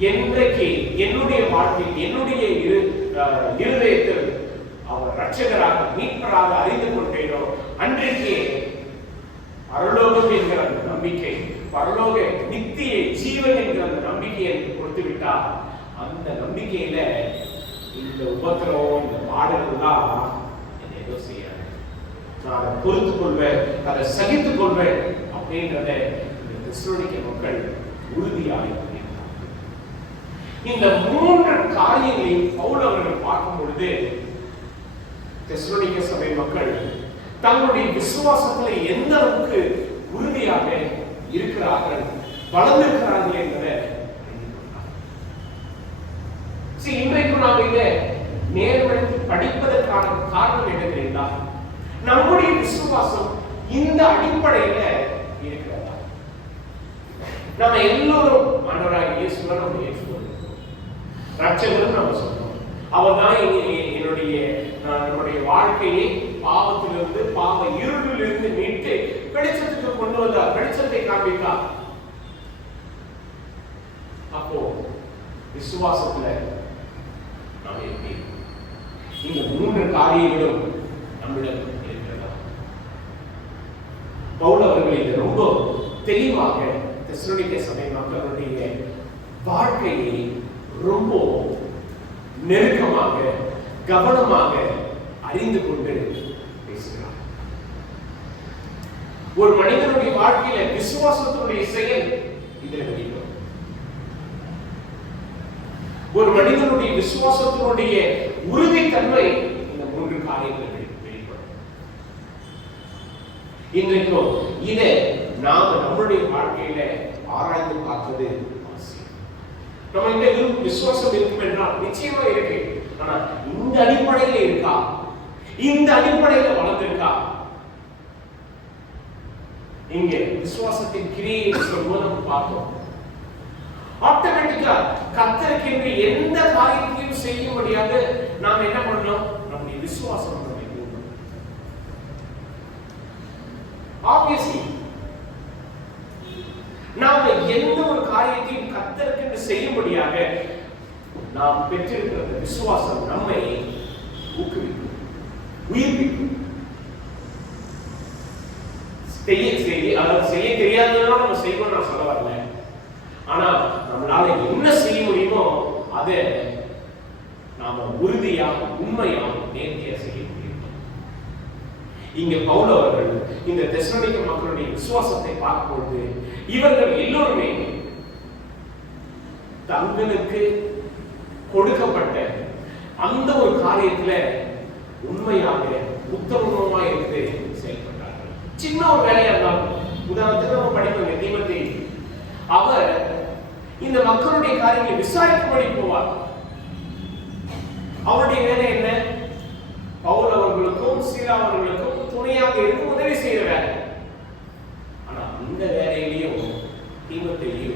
என்றைக்கு என்னுடைய வாழ்க்கையில், என்னுடைய இருதயத்தில் அவர் ரட்சகராக மீட்பராக அறிந்து கொண்டேனோ அன்றைக்கு பரலோகம் என்கிற அந்த நம்பிக்கை, பரலோக நித்திய ஜீவன் என்கிற அந்த நம்பிக்கையை எனக்கு கொடுத்து விட்டார். அந்த நம்பிக்கையில இந்த உபத்திரவம், இந்த பாடல்கள்லாம் என்னை ஏதோ செய்யாது, நான் அதை பொறுத்துக் கொள்வேன், அதை சகித்துக் கொள்வேன் அப்படின்றத இந்த தெசலோனிக்க மக்கள் உறுதியாக. இந்த 3 காரியங்களையும் பவுல் அவர்கள் பார்க்கும் பொழுது தெசலோனிக்க சபை மக்கள் தங்களுடைய விசுவாசத்துல எந்த அளவுக்கு உறுதியாக இருக்கிறார்கள், வளர்ந்திருக்கிறார்கள் என்பதை இன்றைக்கு நாம் இதை நேர்வழித்து படிப்பதற்கான காரணம் என்ன தெரியுங்களா? நம்முடைய விசுவாசம் இந்த அடிப்படையில இருக்கிறதா? நம்ம எல்லோரும் ஆண்டவராகிய இயேசுவை நம்ம ஏற்றுக்கொள்கிறோம், ரட்சகர் நம்ம சொல்றோம். அவர் தான் நம்முடைய வாழ்க்கையை பாவத்திலிருந்து, பாவ இருளிலிருந்து மீட்டு வெளிச்சத்துக்கு கொண்டு வந்தார், வெளிச்சத்தை காண்பித்தார். அப்போ விசுவாசத்துல நாம் எப்படி இந்த 3 காரியங்களும் நம்மிடம் இருக்கிறதா? பவுல் அவர்கள் இதை ரொம்ப தெளிவாக தெசலோனிக்கே சபை மக்களுடைய வாழ்க்கையை ரொம்ப நெருக்கமாக கவனமாக அறிந்து கொண்டு பேசுகிறார். ஒரு மனிதனுடைய வாழ்க்கையில விசுவாசத்தினுடைய செயல் இதில் வெளிப்படும். ஒரு மனிதனுடைய விசுவாசத்தினுடைய உறுதித்தன்மை இந்த 3 காரியங்கள் வெளிப்படும். இன்றைக்கும் இதை நாம் நம்முடைய வாழ்க்கையில ஆராய்ந்து பார்ப்பது அவசியம். நம்ம இந்த விசுவாசம் இருக்கும் என்றால் நிச்சயமா இருக்கு. ஆனா இந்த அடிப்படையில இருக்கா? இந்த அடிப்படையில வளர்ந்திருக்கா? இங்க விசுவாசத்தின் கிரியை மூலம் பார்த்தோம். ஆட்டோமேட்டிக்கா கர்த்தருக்கு எந்த காரியத்தையும் செய்ய முடியாது. நாம் என்ன பண்ணணும்? நம்முடைய விசுவாசம் ஆப்வியஸ்லி நாம் எந்த ஒரு காரியத்தையும் கர்த்தருக்கு செய்யும்படியாக நாம் பெற்றிருக்கிற விசுவாசம் நம்மை ஊக்குவிக்கும், உயிர்ப்பிக்கும். செய்ய தெரியாததுனால நம்ம செய்வோம் நான் சொல்ல வரல. ஆனா நம்மளால என்ன செய்ய முடியுமோ அதை நாம உறுதியா, உண்மையா, நேர்த்தியா செய்ய முடியும். இங்க பவுல் அவர்கள் இந்த தெசலோனிக்க மக்களுடைய விசுவாசத்தை பார்க்கும்போது இவர்கள் எல்லோருமே தங்களுக்கு கொடுக்கப்பட்ட அந்த ஒரு காரியத்துல உண்மையாக உத்தமமாக இருந்து செயல்பட்டார்கள். சின்ன ஒரு வேலையா இருந்தாலும், உதாரணத்துக்கு நம்ம படிப்போம் தீமோத்தேயு, அவர் இந்த மக்களுடைய காரியங்களை விசாரிக்கும்படி போவார். அவருடைய வேலை என்ன? பவுல் அவர்களுக்கும் சீலா அவர்களுக்கும் துணையாக இருந்து உதவி செய்கிற வேலை. ஆனா இந்த வேலையிலையும் தீமோத்தேயு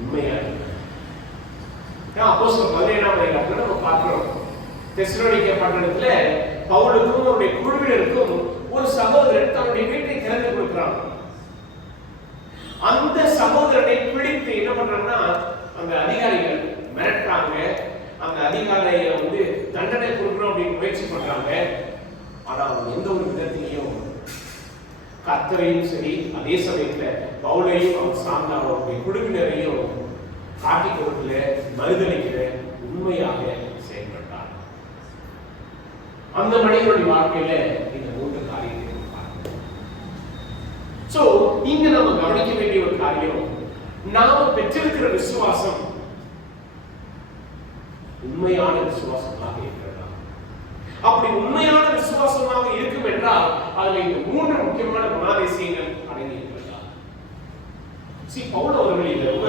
உண்மையா இருந்தார். அப்போஸ்தலர் 17ஆம் அதிகாரத்துல நம்ம பார்க்கிறோம். தெசலோனிக்கே பட்டணத்துல பவுலுக்கும் அவருடைய குழுவினருக்கும் ஒரு சகோதரன் தன்னுடைய வீட்டை திறந்து கொடுக்கிறான். அந்த சகோதரனை பிடித்து என்ன பண்றாங்கன்னா அந்த அதிகாரிகள் மிரட்டுறாங்க. அந்த அதிகாரியை தண்டனை கொடுக்கணும் அப்படின்னு முயற்சி பண்றாங்க. ஆனா அவங்க எந்த ஒரு விதத்திலையும் கர்த்தரையும் சரி, அதே சமயத்துல பவுலையும் அவர் சார்ந்த அவருடைய குழுவினரையும் காட்டி கொடுக்கல, மறுதளிக்கிற உண்மையாக செயல்பட்டார். அந்த மனிதனுடைய வாழ்க்கையில இந்த 3 காரியத்தை பார்க்கிறோம். சோ இங்க நம்ம கவனிக்க வேண்டிய ஒரு காரியம், நாம பெற்றிருக்கிற விசுவாசம் உண்மையான விசுவாசமாக இருக்கிறதா? அப்படி உண்மையான விசுவாசமாக இருக்கும் என்றால் அதுல இந்த 3 முக்கியமான குணாதிசயங்கள் அடங்கி இருக்கிறதா? பவுல் அவர்கள் இதை ரொம்ப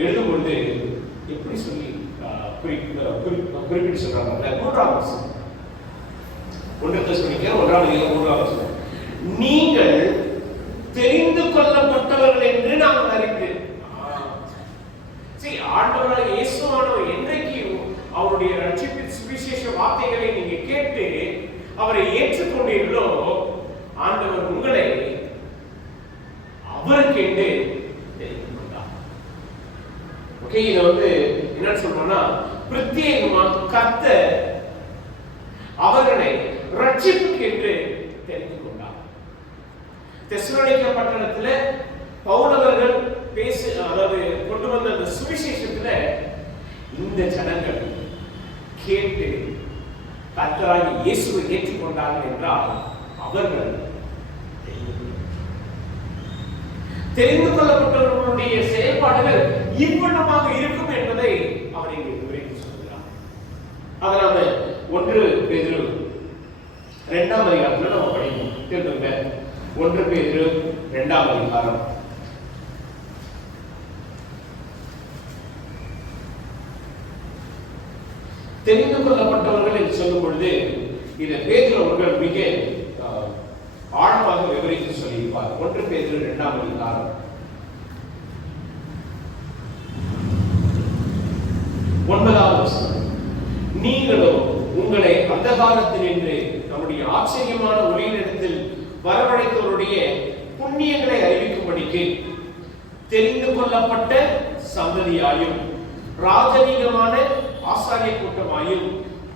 எழுதும் பொழுது எப்படி சொல்லி குறிப்பிட்டு சொல்றாங்க? 3ஆம் வசனம், 1 தெசலோனிக்கேயர் 1ஆம் அதிகாரம் 3ஆம் வசனம், நீங்கள் தெரிந்து கொள்ளப்பட்டவர்கள் என்று நாம் அறிந்து. ஆண்டவராகிய இயேசுவானவர் என்றைக்கும் அவருடைய ரட்சிப்பின் சுவிசேஷ வார்த்தைகளை நீங்க கேட்டு அவரை ஏற்றுக்கொண்டீர்களோ, ஆண்டவர் உங்களை அவருக்கு என்று தெரிந்து கொண்டார். ஓகே, இதை என்ன சொல்றோம்னா, பிரத்யேகமா கர்த்தர் அவர்களை ரட்சிப்புக்கு என்று தெரிந்து கொண்டார். தெசலோனிக்கே பட்டணத்துல பவுல் அவர்கள் கொண்டு வந்த அந்த சுவிசேஷத்துல இந்த ஜனங்கள் கேட்டு கர்த்தராகிய இயேசுவை ஏற்றுக்கொண்டார்கள் என்றால் அவர்கள் தெரிந்து கொள்ளப்பட்டவர்களுடைய செயல்பாடுகள் இவ்வளவாக இருக்கும் என்பதை அவர் இங்கே விவரித்து சொல்கிறார். அதை நாம 1 பேதுரு 2ஆம் அதிகாரத்துல நம்ம படிப்போம். கேளுங்க, 1 பேதுரு 2ஆம் அதிகாரம் தெரிந்து கொள்ளப்பட்டவர்கள் என்று சொல்லும் பொழுது இதை பேதுரு அவர்கள் மிக ஆழமாக விவரித்து சொல்லியிருப்பார். 1 பேதுரு 2ஆம் அதிகாரம் 9வது வசனம், நீங்களோ உங்களை அந்தகாரத்தினின்று நம்முடைய ஆச்சரியமான ஒளியினிடத்தில் வரவழைத்தவருடைய புண்ணியங்களை அறிவிக்கும்படிக்கு தெரிந்து கொள்ளப்பட்ட சந்ததியாயும் ராஜரீகமான ஆசாரிய கூட்டமாயும்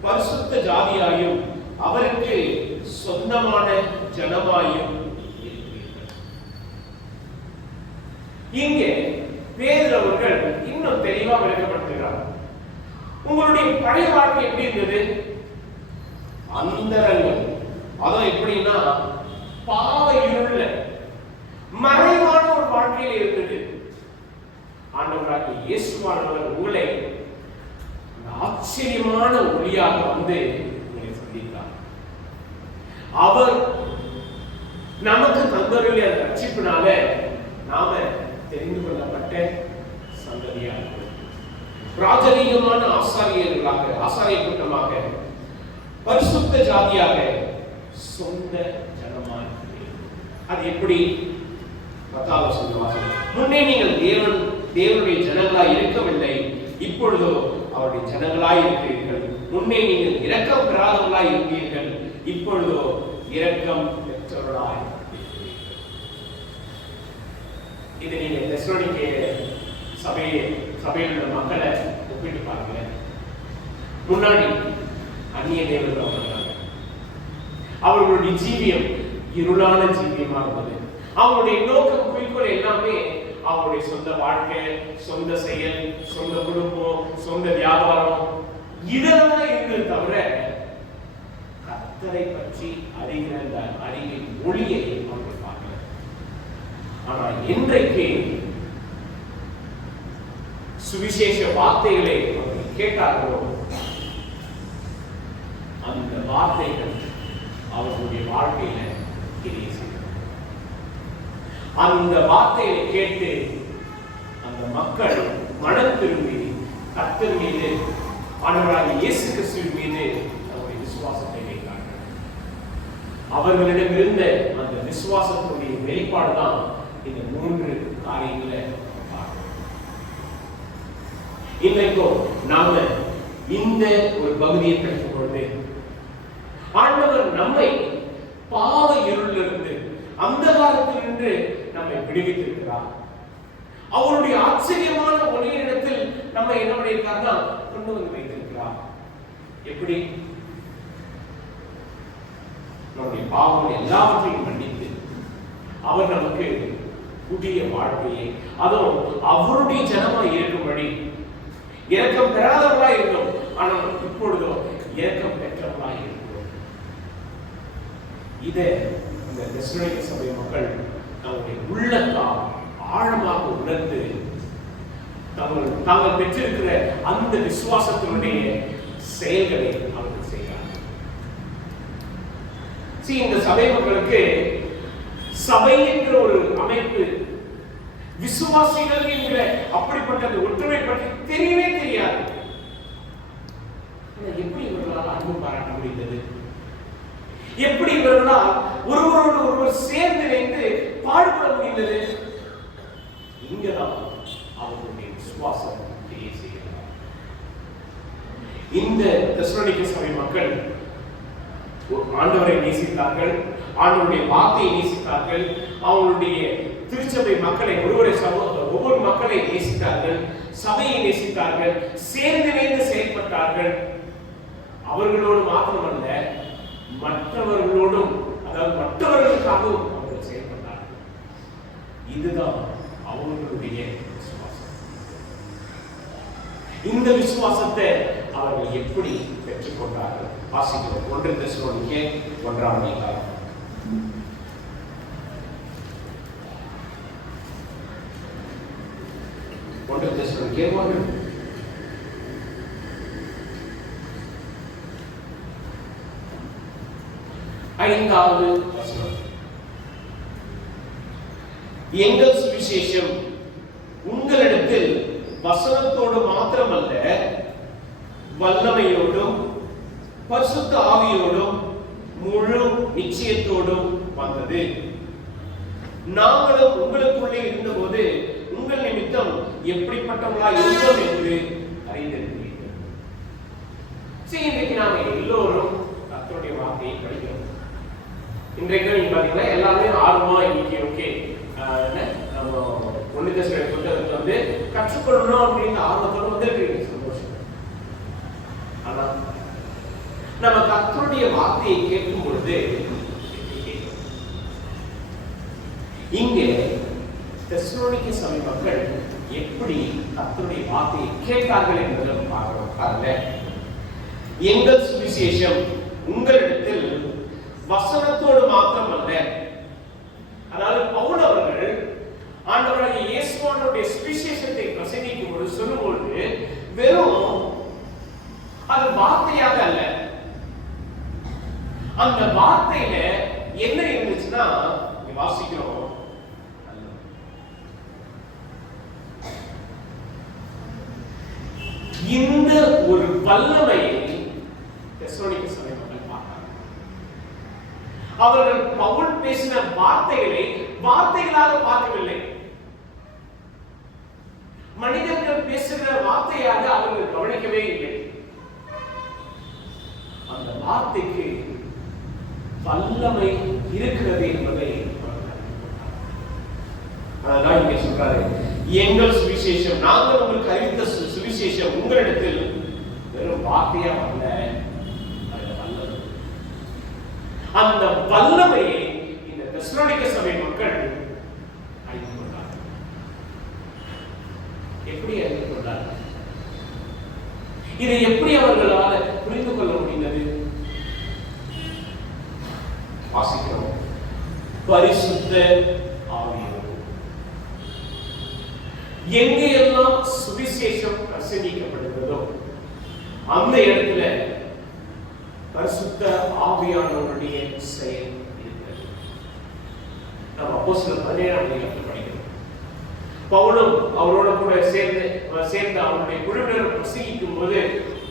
பரிசுத்த ஜாதியாயும் அவருக்கு சொந்தமான ஜனமாயும். இங்கே பேதுரு அவர்கள் இன்னும் தெளிவா விளக்கப்படுத்துகிறார். உங்களுடைய பழைய வாழ்க்கை எப்படி இருந்தது? அந்தரங்கம். அதான் எப்படின்னா பாவ இருள மறைவான ஒரு வாழ்க்கையில் இருந்தது. ஆண்டவராகிய இயேசுவானவர் உங்களை ஆச்சரியமான ஒளியாக வந்து உங்களை சந்தித்தார். அவர் நமக்கு தந்தருடைய ரட்சிப்பினால நாம தெரிந்து கொள்ளப்பட்ட சந்ததியாக, ராஜரீகமான ஆசாரியர்களாக, ஆசாரிய கூட்டமாக, பரிசுத்த ஜாதியாக, சொந்த ஜனமாக. அது எப்படி? 10வது வசனம், முன்னே நீங்கள் தேவனுடைய ஜனங்களாய் இருக்கவில்லை, இப்பொழுதோ அவருடைய ஜனங்களாய் இருக்கிறீர்கள். முன்னே நீங்கள் இரக்கம் பெறாதவர்களாய் இருப்பீர்கள், இப்பொழுதோ இரக்கம் பெற்றவர்களாய். இது நீங்க தெசலோனிக்கே சபையில் உள்ள மக்களை ஒப்பிட்டு பாருங்க. முன்னாடி அந்நிய தேவர்கள் வந்தாங்க. அவர்களுடைய ஜீவியம் இருளான ஜீவியமா இருந்தது. அவங்களுடைய நோக்கம், குறிக்கோள் எல்லாமே அவருடைய சொந்த வாழ்க்கை, சொந்த செயல், சொந்த குடும்பம், சொந்த வியாபாரம், இதெல்லாம் இருந்தது தவிர கர்த்தரை பற்றி அறிகிற அந்த அறிவின் ஒளியை அவர்கள் பார்க்கல. ஆனால் இன்றைக்கு சுவிசேஷ வார்த்தைகளை அவர்கள் கேட்டார்களோ, அந்த வார்த்தைகள் அவர்களுடைய வாழ்க்கையில கிரியை செய்யும். அந்த வார்த்தையை கேட்டு அந்த மக்கள் மனம் திரும்பி கர்த்தர் மீது, ஆண்டவராகிய இயேசு கிறிஸ்துவின் மீது அவருடைய விசுவாசத்தை வைத்தார்கள். அவர்களிடம் இருந்த அந்த விசுவாசத்துடைய வெளிப்பாடு தான் இந்த 3 காரியங்களை பார்க்கிறோம். இன்றைக்கும் நாம இந்த ஒரு பகுதியை படிக்கும் பொழுது ஆண்டவர் நம்மை பாவ இருளிலிருந்து, அந்தகாரத்திலிருந்து நம்மை விடுவித்திருக்கிறார். அவருடைய ஆச்சரியமான ஒளியிடத்தில் நம்ம என்ன பண்ணியிருக்காருன்னா கொண்டு வந்து வைத்திருக்கிறார். எப்படி? நம்முடைய பாவம் எல்லாவற்றையும் மன்னித்து அவர் நமக்கு புதிய வாழ்க்கையை, அதுவும் அவருடைய ஜனமாய் இருக்கும்படி, இரக்கம் பெறாதவர்களாய் இருக்கும், ஆனால் இப்பொழுதோ இரக்கம் பெற்றவர்களாய் இருக்கிறோம். இதை இந்த தெசலோனிக்கே சபை மக்கள் தங்களுடைய உள்ளத்தால் ஆழமாக உணர்ந்து தாங்கள் பெற்றிருக்கிற அந்த விசுவாசத்தினுடைய செயல்களை அவர்கள் செய்கிறார்கள். இந்த சபை மக்களுக்கு சபை என்ற ஒரு அமைப்பு, விசுவாசிகள் என்கிற அப்படிப்பட்ட அந்த ஒற்றுமை பற்றி தெரியவே தெரியாது. எப்படி இவர்களால் அன்பு பாராட்ட முடிந்தது? எப்படி இவர்களால் ஒருவரோடு ஒருவர் சேர்ந்து இணைந்து பாடுபட முடிந்தது? இங்கதான் அவர்களுடைய விசுவாசம் கிரியை செய்கிறார். இந்த தெசலோனிக்கே சபை மக்கள் ஆண்டவரை நேசித்தார்கள், ஆண்டவருடைய வார்த்தையை நேசித்தார்கள், அவங்களுடைய திருச்சபை மக்களை, ஒவ்வொரு மக்களை நேசித்தார்கள், சபையை நேசித்தார்கள், சேர்ந்து செயல்பட்டார்கள். அவர்களோடு மாத்திரமல்ல, மற்றவர்களோடும், அதாவது மற்றவர்களுக்காகவும் அவர்கள் செயல்பட்டார்கள். இதுதான் அவர்களுடைய விசுவாசம். இந்த விசுவாசத்தை அவர்கள் எப்படி பெற்றுக்கொண்டார்கள்? வாசிக்கிறோம். 1 தெசலோனிக்கே 1ஆம் அதிகாரம். ஐந்தாவது வசனம். எங்கள் சுவிசேஷம் உங்களிடத்தில் வசனத்தோடு மாத்திரமல்ல, வல்லமையோடும் பரிசுத்த ஆவியோடும் முழு நிச்சயத்தோடும் வந்தது. நாங்களும் உங்களுக்குள்ளே இருந்தபோது உங்கள் நிமித்தம் எப்படிப்பட்டவர்களாய் இருந்தோம் என்று அறிந்திருக்கிறீர்கள். சரி, இன்றைக்கு நாம எல்லோரும் கர்த்தருடைய வார்த்தையை படிக்கிறோம். இன்றைக்கு நீங்க பாத்தீங்கன்னா எல்லாமே ஆர்வமா இன்னைக்கு ஓகே நம்ம ஒன்னு புத்தகத்தை வந்து கற்றுக்கொள்ளணும் அப்படின்ற ஆர்வத்தோட வந்திருக்கீங்க, சந்தோஷம். ஆனா நம்ம கர்த்தருடைய வார்த்தையை கேட்கும் பொழுது இங்கே தெசலோனிக்கே சபை மக்கள் எப்படி கர்த்தருடைய வார்த்தையை கேட்டார்கள் என்பதை பார்க்கிறோம். பாருங்க, எங்கள் சுவிசேஷம் உங்களிடத்தில் வசனத்தோடு மாத்திரமல்ல, அதாவது பவுல் அவர்கள் ஆண்டவராகிய இயேசுவினுடைய சுவிசேஷத்தை பிரசங்கிக்கும் பொழுது சொல்லும்போது வெறும் அது வார்த்தையாக அல்ல, அந்த வார்த்தையில என்ன இருந்துச்சுன்னா வாசிக்கிறோம், இந்த ஒரு வல்லமையை தெசலோனிக்கே சபை மக்கள் பார்த்தாங்க. அவர்கள் பவுல் பேசின வார்த்தைகளை வார்த்தைகளாக பார்க்கவில்லை, மனிதர்கள் பேசுகிற வார்த்தையாக அவர்கள் கவனிக்கவே இல்லை. அந்த வார்த்தைக்கு வல்லமை இருக்கிறது என்பதை அதான் இங்கே சொல்றாரு, எங்கள் சுவிசேஷம், நாங்கள் உங்களுக்கு அறிவித்த சுவிசேஷம் உங்களிடத்தில் வெறும் வார்த்தையா வரல, அந்த வல்லமையை இந்த தெசலோனிக்கே சபை மக்கள் அறிந்து கொண்டார்கள். எப்படி அறிந்து கொண்டார்கள்? இதை எப்படி அவர்களால் புரிந்து கொள்ள முடிந்தது? வாசிக்கிறோம், பரிசுத்த ஆவியானவர் எங்கெல்லாம் சுவிசேஷம் பிரசங்கிக்கப்படுகிறதோ அந்த இடத்துல பரிசுத்த ஆவியானவருடைய செயல் இருக்கிறது. நம்ம அப்போஸ்தலர் 17ஆம் அதிகாரத்தில் படிக்கிறோம். பவுலும் அவரோட கூட சேர்ந்து அவருடைய குழுவினர் பிரசங்கிக்கும் போது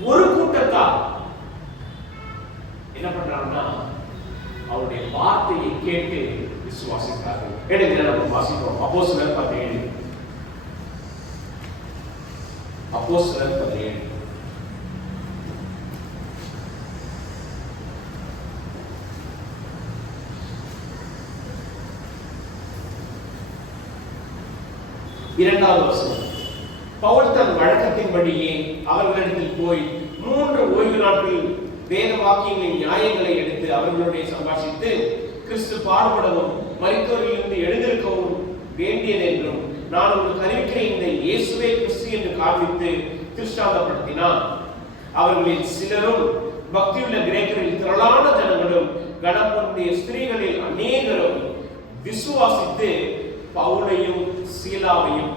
ஒரு கூட்டத்தார் என்ன பண்றாங்கன்னா அவருடைய வார்த்தையை கேட்டு விசுவாசித்தார்கள். எடுங்க நம்ம வாசிப்போம். அப்போஸ்தலர் 17. அப்போஸ்தலர் 17. இரண்டாவது வசனம், பவுல் தன் வழக்கத்தின்படியே அவர்களிடத்தில் போய் 3 ஓய்வு நாட்கள் வேத வாக்கியங்களின் நியாயங்களை எடுத்து அவர்களுடைய சம்பாஷித்து கிறிஸ்து பாடுபடவும் மரித்தோரிலிருந்து எழுந்திருக்கவும் வேண்டியது என்றும் நான் உங்களுக்கு அறிவிக்கிற இந்த இயேசுவே கிறிஸ்து என்று காண்பித்து திருஷ்டாந்தப்படுத்தினான். அவர்களில் சிலரும் பக்தியுள்ள கிரேக்கரில் திரளான ஜனங்களும் கனப்பொருந்திய ஸ்திரீகளில் அநேகரும் விசுவாசித்து பவுலையும் சீலாவையும்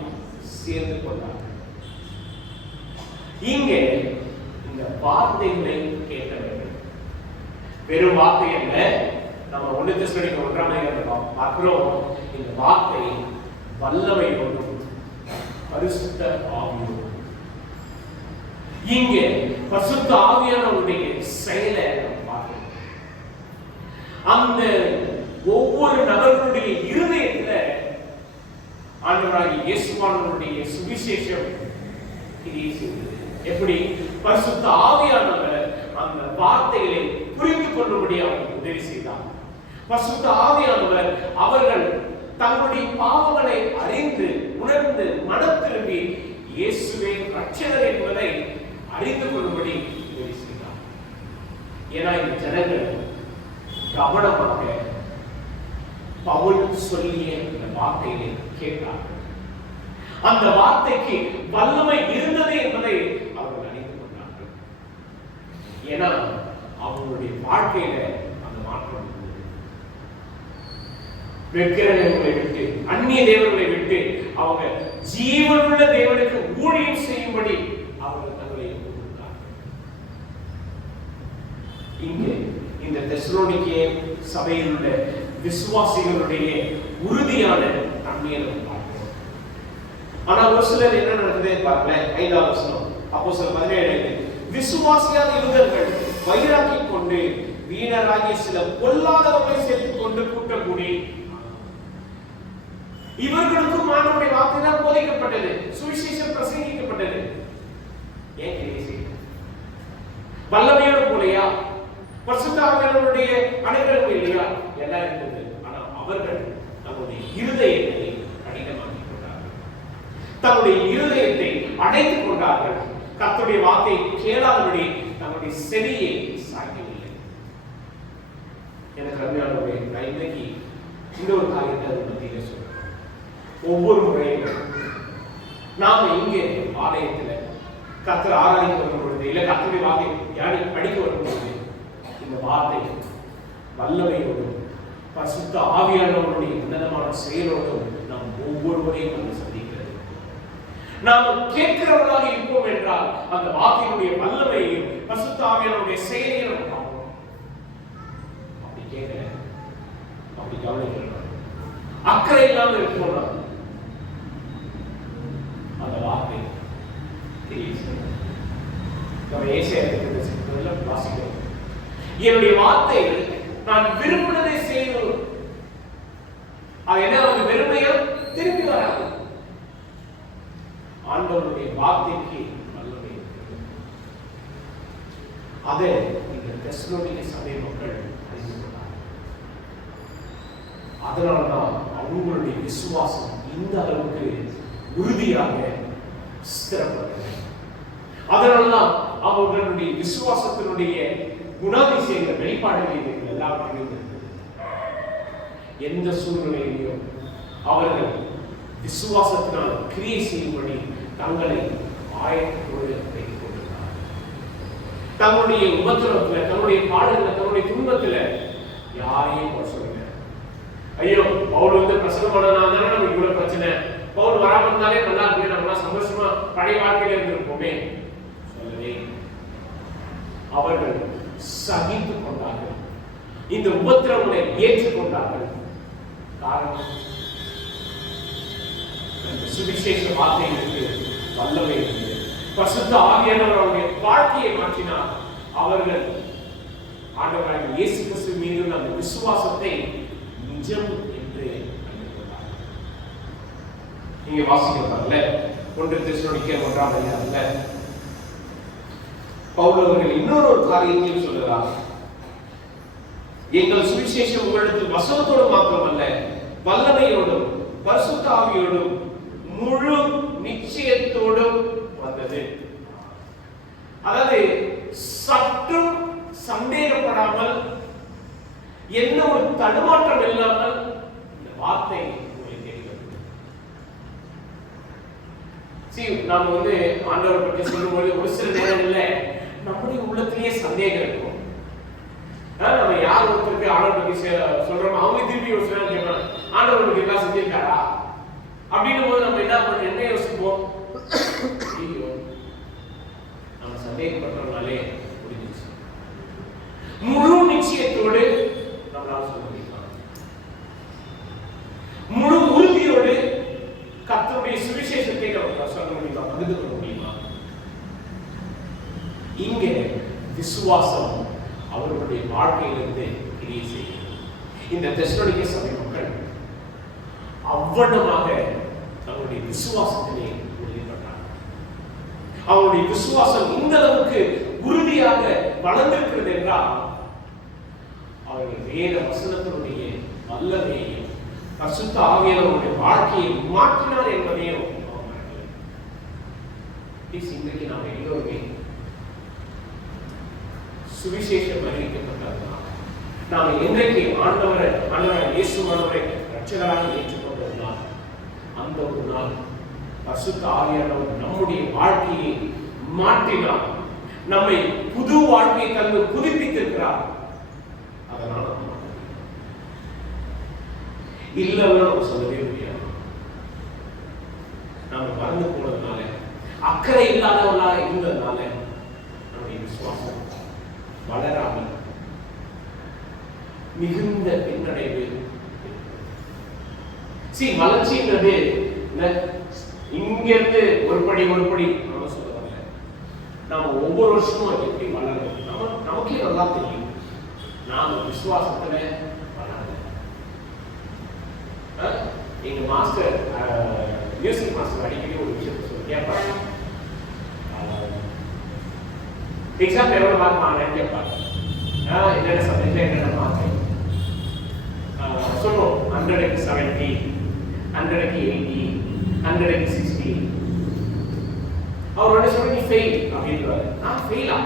சேர்ந்து கொண்டார்கள். இங்கே இந்த வார்த்தைகளை கேட்டவர்கள் வெறும் வார்த்தை அல்ல, நம்ம 1 தெசலோனிக்கே 1ஆம் அதிகாரத்தில் பார்க்கிறோம், இந்த வார்த்தை வல்லமையோடும் பரிசுத்த ஆவியோடும். இங்கே பரிசுத்த ஆவியானவருடைய செயலை பார்க்கிறோம். அந்த ஒவ்வொரு நபர்களுடைய இருதயத்துல ஆண்டவராகிய இயேசுவானுடைய சுவிசேஷம் கிரியை செய்தது. எப்படி? பரிசுத்த ஆவியானவர் அந்த வார்த்தைகளை புரிந்து கொள்ளும்படி அவருக்கு உதவி செய்தார். பரிசுத்த ஆவியானவர் அவர்கள் தங்களுடைய பாவங்களை அறிந்து உணர்ந்து மனம் திரும்பி இயேசுவே ரட்சகர் என்பதை அறிந்து கொள்ளும்படி உதவி செய்தார். ஏன்னா இந்த ஜனங்கள் கவனமாக பவுல் சொல்லிய இந்த வார்த்தையை கேட்டார்கள். அந்த வார்த்தைக்கு வல்லமை இருந்தது என்பதை அவர்கள் அறிந்து கொண்டார்கள். ஏன்னா அவங்களுடைய வாழ்க்கையில அந்த மாற்றம் இருந்தது. விக்கிரகங்களை விட்டு அந்நிய தேவர்களை விட்டு அவங்க ஜீவனுள்ள தேவனுக்கு ஊழியம் செய்யும்படி அவர்கள் தங்களை கொடுத்தார்கள். இங்கே இந்த தெசலோனிக்கே சபையில் உள்ள விசுவாசிகளுடைய உறுதியான தன்மையை பார்க்கிறோம். ஆனா ஒரு சிலர் என்ன நடக்குது பாருங்க. 5ஆம் வசனம் அப்போஸ்தலர் 17. விசுவாசியாத யூதர்கள் வைராக்கி கொண்டு வீணராகிய சில பொல்லாதவர்களை சேர்த்துக் கொண்டு கூட்டம் கூடி இவர்களுக்கும் ஆண்டவருடைய வார்த்தை தான் போதிக்கப்பட்டது, சுவிசேஷம் பிரசங்கிக்கப்பட்டது. ஏன் கிரியை செய்ய? வல்லமையோடு போலையா, பரிசுத்த ஆவியானவருடைய அனுகிரகம் இல்லையா? எல்லாம் இருந்தது. ஆனா அவர்கள் தங்களுடைய இருதயத்தை கடினமாக்கிக் கொண்டார்கள், தங்களுடைய இருதயத்தை அடைத்துக் கொண்டார்கள். கர்த்தருடைய வார்த்தை கேளாதபடி தங்களுடைய செவியை சாய்க்கவில்லை. எனக்கு அருமையானவர்களே, நான் இன்னைக்கு இந்த ஒரு காரியத்தை அதை மத்தியில சொல்றேன். ஒவ்வொரு முறையும் நாம இங்கே ஆலயத்துல கர்த்தர் ஆராதிக்க வரும் பொழுது, இல்ல கர்த்தருடைய வார்த்தை படிக்க வரும் பொழுது, இந்த வார்த்தை வல்லமையோடும் பரிசுத்த ஆவியானவருடைய உன்னதமான செயலோடும் நாம் ஒவ்வொருவரையும் வந்து சந்திக்கிறது. நாம் கேட்கிறவர்களாக இருப்போம் என்றால் அந்த வார்த்தையினுடைய வல்லமையையும் பரிசுத்த ஆவியானவருடைய செயலையும் நம்ம பார்ப்போம். அப்படி கேட்கல, அப்படி கவனிக்கிறோம், அக்கறை இல்லாமல் இருப்போம், அந்த வார்த்தை வாசிக்கிறோம். என்னுடைய வார்த்தைகள் நான் விரும்பினதை செய்யணும். அது என்ன, அவங்க வெறுமையா திரும்பி வராது. ஆண்டவருடைய வார்த்தைக்கு வல்லமை இருக்கிறது. அதை இந்த தெசலோனிக்கே சபை மக்கள் அறிந்து கொண்டார்கள். அதனால்தான் அவங்களுடைய விசுவாசம் இந்த அளவுக்கு உறுதியாக ஸ்திரப்பட்டது. அதனால்தான் அவர்களுடைய விசுவாசத்தினுடைய குணாதிசயங்கள் வெளிப்பாடுகள் எல்லாம் அமைந்திருக்கிறது. எந்த சூழ்நிலையிலும் அவர்கள் விசுவாசத்தினால் கிரியை செய்யும்படி தங்களை ஆயத்தோடு வைத்துக் கொண்டிருந்தார்கள். தங்களுடைய உபத்திரவத்தில், தங்களுடைய பாடல்கள், தங்களுடைய துன்பத்தில் யாரையும் சொல்லுங்க, ஐயோ பவுல் வந்து பிரசங்கம் பண்ணனால தானே நமக்கு இவ்வளவு பிரச்சனை, பவுல் வராம இருந்தாலே நல்லா இருக்கு, நம்ம சந்தோஷமா பழைய வாழ்க்கையில இருந்திருப்போமே சொல்லவே. அவர்கள் சகித்துக் கொண்டார்கள், இந்த உபத்திரவங்களை ஏற்றுக்கொண்டார்கள். காரணம், சுவிசேஷ வார்த்தைகளுக்கு வல்லமை இருந்தது. பரிசுத்த ஆவியானவர் அவருடைய வாழ்க்கையை மாற்றினார். அவர்கள் ஆண்டவராகிய இயேசு கிறிஸ்து மீது அந்த விசுவாசத்தை நிஜம் என்று கண்டுகொண்டார். நீங்க வாசிக்கிறதால 1 தெசலோனிக்கேயர் 1ஆம் அதிகாரத்துல பவுல் அவர்கள் இன்னொரு காரியத்தையும் சொல்கிறார். எங்கள் சுவிசேஷம் உங்களிடத்தில் வசனத்தோடு மாத்திரமல்ல, வல்லமையோடும் பரிசுத்த ஆவியோடும் முழு நிச்சயத்தோடும் வந்தது. அதாவது சற்றும் சந்தேகப்படாமல், என்ன ஒரு தடுமாற்றம் இல்லாமல் இந்த வார்த்தை உங்களை தேடி வந்தது. நாம வந்து ஆண்டவரை பற்றி சொல்லும்போது ஒரு சில நேரங்கள்ல நம்முடைய உள்ளத்திலேயே சந்தேகம் இருக்கும். நம்ம யார் ஒருத்தருக்கு ஆண்டவரை பற்றி சொல்றோமோ அவங்க திருப்பி ஒரு சில கேட்பாங்க, ஆண்டவருக்கு எல்லாம் செஞ்சிருக்காரா அப்படின்னும் போது நம்ம என்ன யோசிப்போம், நம்ம சந்தேகப்படுறதுனாலே முடிஞ்சிச்சு. முழு நிச்சயத்தோடு நம்மளால சொல்ல முடியுமா? முழு உறுதியோடு கர்த்தருடைய சுவிசேஷத்தை நம்ம சொல்ல முடியுமா? பகிர்ந்து கொள்ள முடியுமா? இங்கே விசுவாசம் அவர்களுடைய வாழ்க்கையிலிருந்து கிரியை செய்கிறது. இந்த தெசலோனிக்கே சபை மக்கள் அவ்வளவாக அவருடைய விசுவாசத்திலே உறுதிப்பட்டார்கள். அவருடைய விசுவாசம் இந்த அளவுக்கு உறுதியாக வளர்ந்திருக்கிறது என்றால் அவர்கள் வேத வசனத்தினுடைய வல்லமையையும் பரிசுத்த ஆவியானவருடைய வாழ்க்கையை மாற்றினார் என்பதையும் இன்றைக்கு நாம் எல்லோருமே சுவிசேஷம் அறிவிக்கப்பட்டதுதான். நாம் என்றைக்கு ஆண்டவரை இயேசுவானவரை ரட்சகராக ஏற்றுக்கொண்டதுனால் அந்த ஒரு நாள் பரிசுத்த ஆவியானவர் நம்முடைய வாழ்க்கையை மாற்றினார், நம்மை புது வாழ்க்கையை தந்து புதுப்பித்திருக்கிறார். அதனால இல்லைன்னு நம்ம சொல்லவே முடியாது. நம்ம மறந்து போனதுனால, அக்கறை இல்லாதவர்களாக இருந்ததுனால நம்முடைய விசுவாசம் வளராமல் மிகுந்த பின்னடைவு. வளர்ச்சின்றது இங்கிருந்து ஒரு படி நம்ம சொல்ல வரல. நாம ஒவ்வொரு வருஷமும் எப்படி வளரும் நமக்கே நல்லா தெரியும். நாம விசுவாசத்துல வளரல. எங்க மாஸ்டர் மியூசிக் மாஸ்டர் அடிக்கடி ஒரு விஷயத்தை சொல்லி கேட்பாங்க, எக்ஸாம் எவ்வளவு மார்க் வாங்கினேன்னு கேட்பாங்க. என்னென்ன சப்ஜெக்ட்ல என்னென்ன மார்க் சொல்லுவோம். 100க்கு 70, 100க்கு 80, 100க்கு 60. அவர் உடனே சொல்லி நீ ஃபெயில் அப்படின்றாரு. நான் ஃபெயிலா?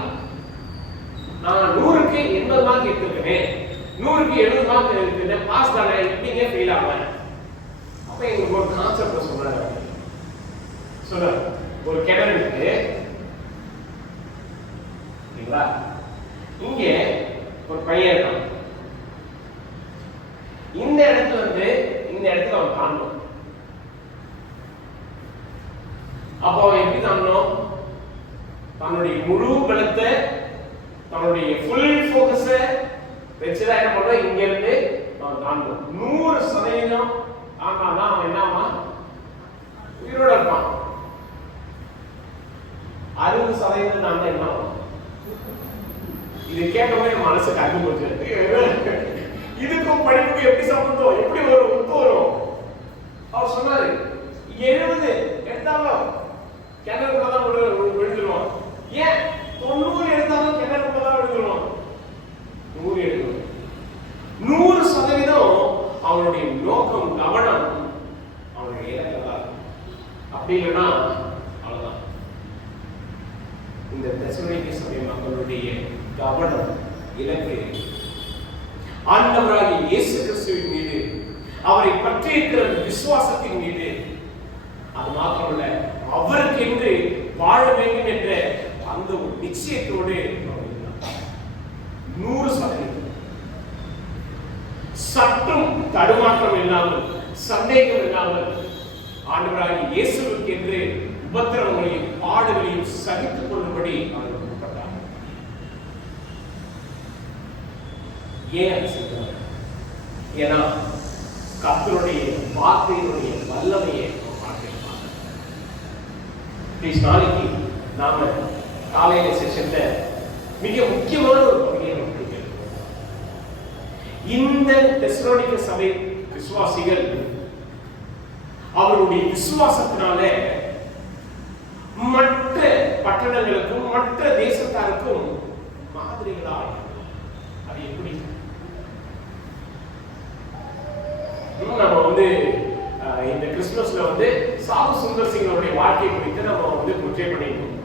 நான் 100க்கு 80 மார்க் எடுத்துருக்கேன், 100க்கு 70 மார்க் எடுத்துருக்கேன், பாஸ் தானே, எப்படிங்க ஃபெயில் ஆவேன்? அப்ப எங்களுக்கு ஒரு கான்செப்ட் சொல்றாரு. ஒரு கிணறு இருக்கு, இங்க ஒரு பையன் இருக்கான். இந்த இடத்துல இந்த இடத்துல அவன் தாண்டணும். அப்போ அவன் எப்படி தாண்டணும்? தன்னுடைய முழு பலத்தை, தன்னுடைய ஃபுல் ஃபோக்கஸ வச்சுதான் என்ன பண்றான், இங்க இருந்து அவன் தாண்டணும். 100% ஆனாதான் அவன் என்னமா உயிரோட இருப்பான். 60% தாண்டா என்ன ஆகும்? இது கேட்கவே மனசுக்கு அன்பு போச்சு. இதுக்கும் படிப்புக்கும் எப்படி சம்பந்தம், எப்படி வரும், ஒத்து வரும்? அவர் சொன்னாரு 70 எடுத்தாலும் கிணறுக்குள்ள தான் விழுந்துருவான். ஏன் 90 எடுத்தாலும் கிணறுக்குள்ள தான் விழுந்துருவான். 100 எடுக்கணும். 100% அவனுடைய நோக்கம், கவனம் அவனுடைய இலக்கா. அப்படி இல்லைன்னா அவ்வளவுதான். இந்த தெசலோனிக்கே சபை மக்களுடைய கவனம், இலக்கு ஆண்டவராகிய இயேசு கிறிஸ்துவின் மீது, அவரை பற்றி இருக்கிற விசுவாசத்தின் மீது. அது மாத்திரமல்ல, அவருக்கு என்று வாழ வேண்டும் என்ற அந்த ஒரு நிச்சயத்தோடு 100% சற்றும் தடுமாற்றம் இல்லாமல், சந்தேகம் இல்லாமல் ஆண்டவராகிய இயேசுவுக்கு என்று உபத்திரவங்களையும் பாடுகளையும் சகித்துக் கொள்ளும்படி அவர் முற்பட்டார். ஏன் செய்தார்? ஏன்னா கர்த்தருடைய வார்த்தையினுடைய வல்லமையை நாளைக்கு நாம காலையில செஷன்ல மிக முக்கியமான ஒரு பகுதியை நம்ம இந்த தெசலோனிக்கே சபை விசுவாசிகள் அவருடைய விசுவாசத்தினால மற்ற பட்டணங்களுக்கும் மற்ற தேசத்தாருக்கும் மாதிரிகளாய். அது எப்படி? நம்ம இந்த கிறிஸ்துமஸ்ல சாது சுந்தர் சிங்கருடைய வாழ்க்கை குறித்து நம்ம புரிஞ்சே பண்ணிக்கணும்.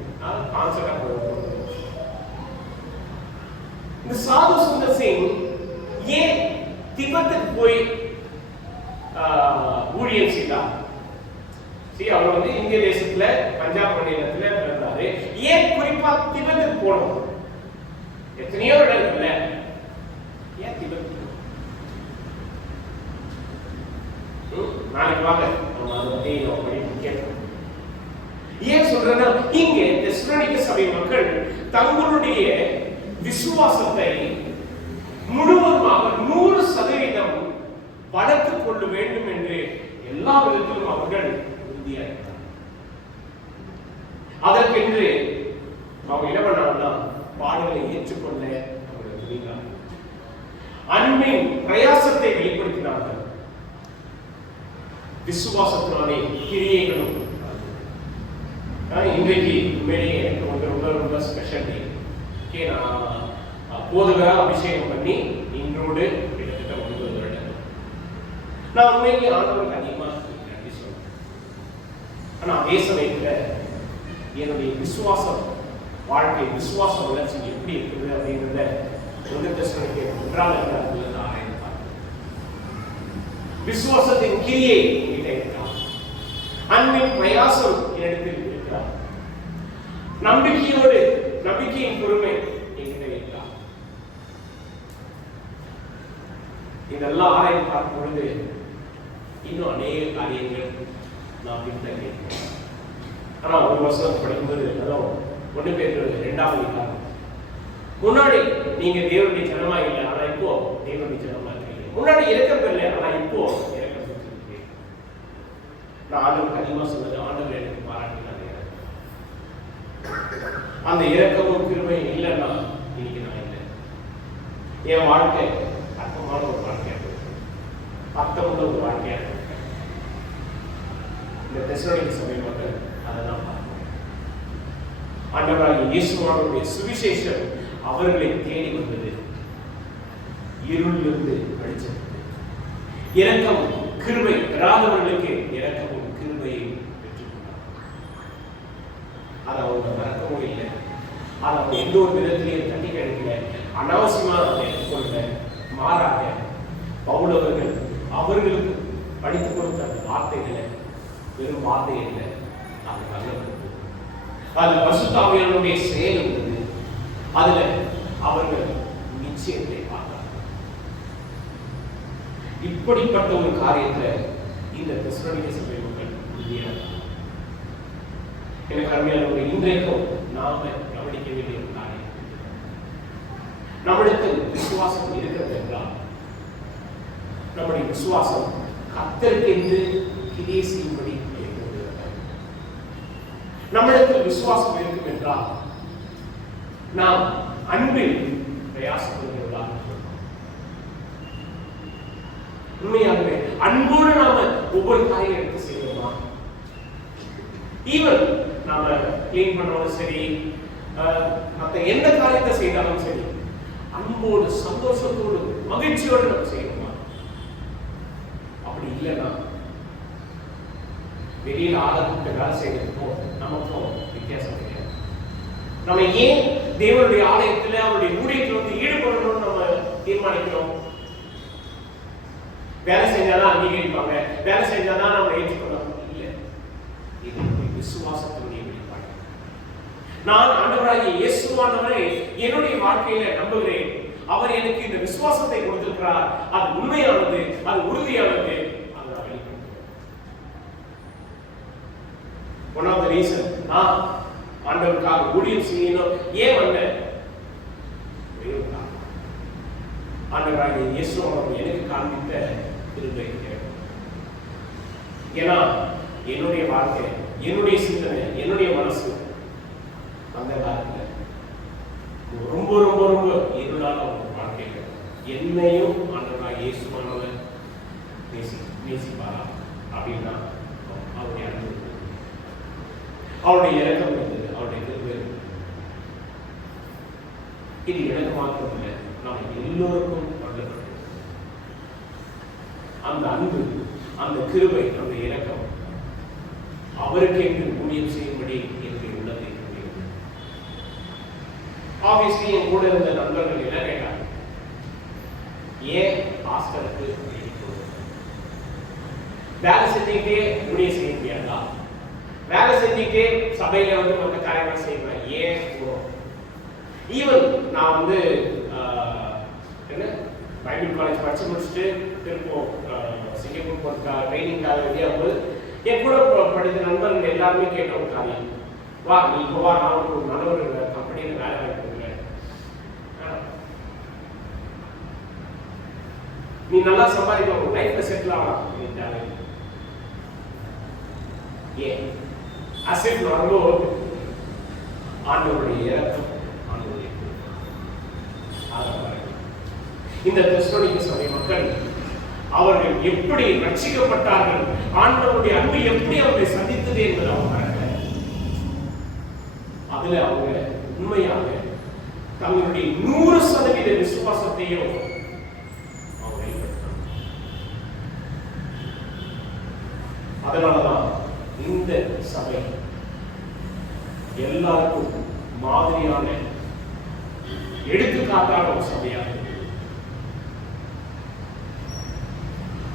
இந்த சாது சுந்தர் சிங் ஏன் திபெத்துக்கு போய் ஊழியம் செய்தார்? அவர் இந்திய தேசத்துல பஞ்சாப் மாநிலத்துல பிறந்தாரு. ஏன் குறிப்பா திபெத்துக்கு போனோம்? எத்தனையோ இடம் இருக்குல்ல, ஏன் திபெத்? நாளைக்கு வாங்க நம்ம அதை பத்தி கேட்போம். ஏன் சொல்றேன்னா, இங்க தெசலோனிக்கே சபை மக்கள் தங்களுடைய விசுவாசத்தை முழுவதுமாக 100% வளர்த்துக் கொள்ள வேண்டும் என்று எல்லா விதத்திலும் அவர்கள் உறுதியாக இருந்தார். அதற்கென்று அவங்க என்ன பண்ணாங்கன்னா, பாடலை ஏற்றுக்கொள்ள அவர்கள் துணிந்தார்கள். அன்பின் பிரயாசத்தை வெளிப்படுத்தினார்கள். விசுவாசத்தினாலே கிரியைகளும். இன்றைக்கு உண்மையிலேயே எனக்கு ரொம்ப ரொம்ப ஸ்பெஷல் டே. நான் போதகரா அபிஷேகம் பண்ணி இன்றோடு கிட்டத்தட்ட 9 வருடங்கள். நான் உண்மையிலேயே ஆண்டவருக்கு அதிகமா நன்றி சொல்றேன். ஆனா அதே சமயத்துல என்னுடைய விசுவாசம் வாழ்க்கை, விசுவாச வளர்ச்சி எப்படி இருக்குது அப்படிங்கிறத 1 தெசலோனிக்கே 1ஆம் அதிகாரத்துல ஆராய்ந்து பார்க்கிறேன். விசுவாசத்தின் கிரியை என்கிட்ட இருக்கலாம், அன்பின் பிரயாசம் என்னிடத்தில் இருக்கலாம், நம்பிக்கையோடு நம்பிக்கையின் பொறுமை என்கிட்ட இருக்கலாம். இதெல்லாம் ஆராய்ந்து பார்க்கும் பொழுது இன்னும் அநேக காரியங்கள் நான் பின்தங்கி. ஆனா 1 வருஷம் படிக்கும்போது 1 பேதுரு 2ஆம் அதிகாரம், முன்னாடி நீங்க தேவனுடைய ஜனமா இல்லை, ஆனா இப்போ தேவனுடைய ஜனமா இருக்கீங்க. முன்னாடி இரக்கம் இல்லை, ஆனா இப்போ இரக்கம் பெற்றிருக்கீங்க. நான் ஆண்டவருக்கு அதிகமா சொன்னது, ஆண்டவர் எனக்கு பாராட்டினாங்க. அந்த இரக்கமும் கிருபையும் இல்லைன்னா இன்னைக்கு நான் இல்லை. என் வாழ்க்கை அர்த்தமான ஒரு வாழ்க்கையா இருக்கு, அர்த்தமுள்ள ஒரு வாழ்க்கையா இருக்கு. இந்த தெசலோனிக்கே சபை மக்கள் அதை நான் பார்க்கிறேன். ஆண்டவராகிய இயேசுவானுடைய சுவிசேஷம் அவர்களை தேடி வந்தது. இருளிலிருந்து வெளிச்சத்துக்கு, இரக்கம் கிருபை பெறாதவர்களுக்கு இரக்கமும் கிருபையும் பெற்றுக்கொண்டார். அதை அவங்க மறக்கவும் இல்லை, அதை அவங்க எந்த ஒரு விதத்திலையும் தட்டி கழிக்கல, அனாவசியமா அதை எடுத்துக்கொள்ள. மாறாக பவுலவர்கள் அவர்களுக்கு படித்துக் கொடுத்த அந்த வார்த்தைகளை வெறும் வார்த்தை இல்லை, அது நல்ல அது பரிசுத்த ஆவியானவருடைய செயல் இருந்தது. அதுல அவர்கள் நிச்சயத்தை பார்த்தார்கள். இப்படிப்பட்ட ஒரு காரியத்தை இந்த தெசலோனிக்கே சபை மக்கள் உறுதியாக எனக்கு அருமையானவர்கள் இன்றைக்கும் நாம கவனிக்க வேண்டிய ஒரு காரியம், நம்மிடத்தில் விசுவாசம் இருக்கிறது என்றால் நம்முடைய விசுவாசம் கர்த்தருக்கு என்று கிரியை செய்யும்படி நம்மிடத்தில் விசுவாசம் இருக்கும் என்றால் நாம் அன்பில் பிரயாசப்படுகிறவர்களாக உண்மையாகவே அன்போடு நாம ஒவ்வொரு காரியம் எடுத்து செய்வோமா? ஈவன் நாம கிளீன் பண்ணாலும் சரி, மற்ற எந்த காரியத்தை செய்தாலும் சரி, அன்போடு சந்தோஷத்தோடு மகிழ்ச்சியோடு நம்ம செய்வோமா? அப்படி இல்லைன்னா வெளியில் ஆளுக்கு வேலை செய்யறதுக்கும் நமக்கும் வித்தியாசம் கிடையாது. நம்ம ஏன் தேவனுடைய ஆலயத்தில் அவருடைய ஊழியத்தில் வந்து ஈடுபடணும்னு நம்ம தீர்மானிக்கிறோம்? வேலை செஞ்சாதான் அங்கீகரிப்பாங்க, வேலை செஞ்சாதான் நம்ம ஏற்றுக்கணும் இல்லை. இது விசுவாசத்தினுடைய வெளிப்பாடு. நான் ஆண்டவராகிய இயேசுவானவரை என்னுடைய வாழ்க்கையில நம்புகிறேன். அவர் எனக்கு இந்த விசுவாசத்தை கொடுத்திருக்கிறார். அது உண்மையானது, அது உறுதியானது. One of the reason நான் ஆண்டவருக்காக ஊழியம் செய்யணும் ஏன் வந்தேன்? ஆண்டவராகிய இயேசு அவர் எனக்கு காண்பித்த கிருபை. ஏன்னா என்னுடைய வாழ்க்கை, என்னுடைய சிந்தனை, என்னுடைய மனசு அந்த காலத்தில் ரொம்ப ரொம்ப ரொம்ப இருளான ஒரு வாழ்க்கைகள் என்னையும் ஆண்டவராகிய இயேசுவானவர் நேசிப்பாரா அப்படின்னா அவருடைய அன்பு, அவருடைய இறக்கம் இருந்தது, அவருடைய கிருபை. இது எனக்கு மாத்திரமில்லை, நாம் எல்லோருக்கும் வழங்கப்பட்டது. அந்த அன்பு, அந்த கிருபை, அந்த இறக்கம் அவருக்கு என்று ஊழியம் செய்யும்படி என்னுடைய உள்ளத்தை கொண்டிருந்தது. ஆப்வியஸ்லி என் கூட இருந்த நண்பர்கள் என்ன கேட்டாங்க, ஏன் பாஸ்டருக்கு வேலை செஞ்சுக்கிட்டே ஊழியம் செய்ய முடியாதா? வேலை செஞ்சுக்கிட்டே சபையில வந்து மற்ற காரியங்கள் செய்வேன், ஏன் போறோம்? ஈவன் நான் வந்து என்ன பைபிள் காலேஜ் படிச்சு முடிச்சுட்டு திருப்போம் சிங்கப்பூர் போகிறதுக்காக ட்ரைனிங்காக வெளியாகும்போது என் கூட படித்த நண்பர்கள் எல்லாருமே கேட்ட ஒரு காரியம், வா நீ இப்போ வா, நான் ஒரு நல்ல ஒரு கம்பெனியில் வேலை வாய்ப்புகிறேன், நீ நல்லா சம்பாதிக்க, உங்க லைஃப்ல செட்டில் ஆகலாம். ஏன் அசைப் ரொம்ப ஆண்டவருடைய இறக்கம், ஆண்டவருடைய இந்த தெசலோனிக்கே சபை மக்கள் அவர்கள் எப்படி ரட்சிக்கப்பட்டார்கள், ஆண்டவருடைய அன்பு எப்படி அவர்களை சந்தித்தது என்பது அவங்க அதுல அவங்க உண்மையாக தங்களுடைய 100% விசுவாசத்தையும் அவங்க வெளிப்படுத்தாங்க. அதனாலதான் இந்த சபை எல்லாருக்கும் மாதிரியான எடுத்துக்காட்டான ஒரு சபையாக,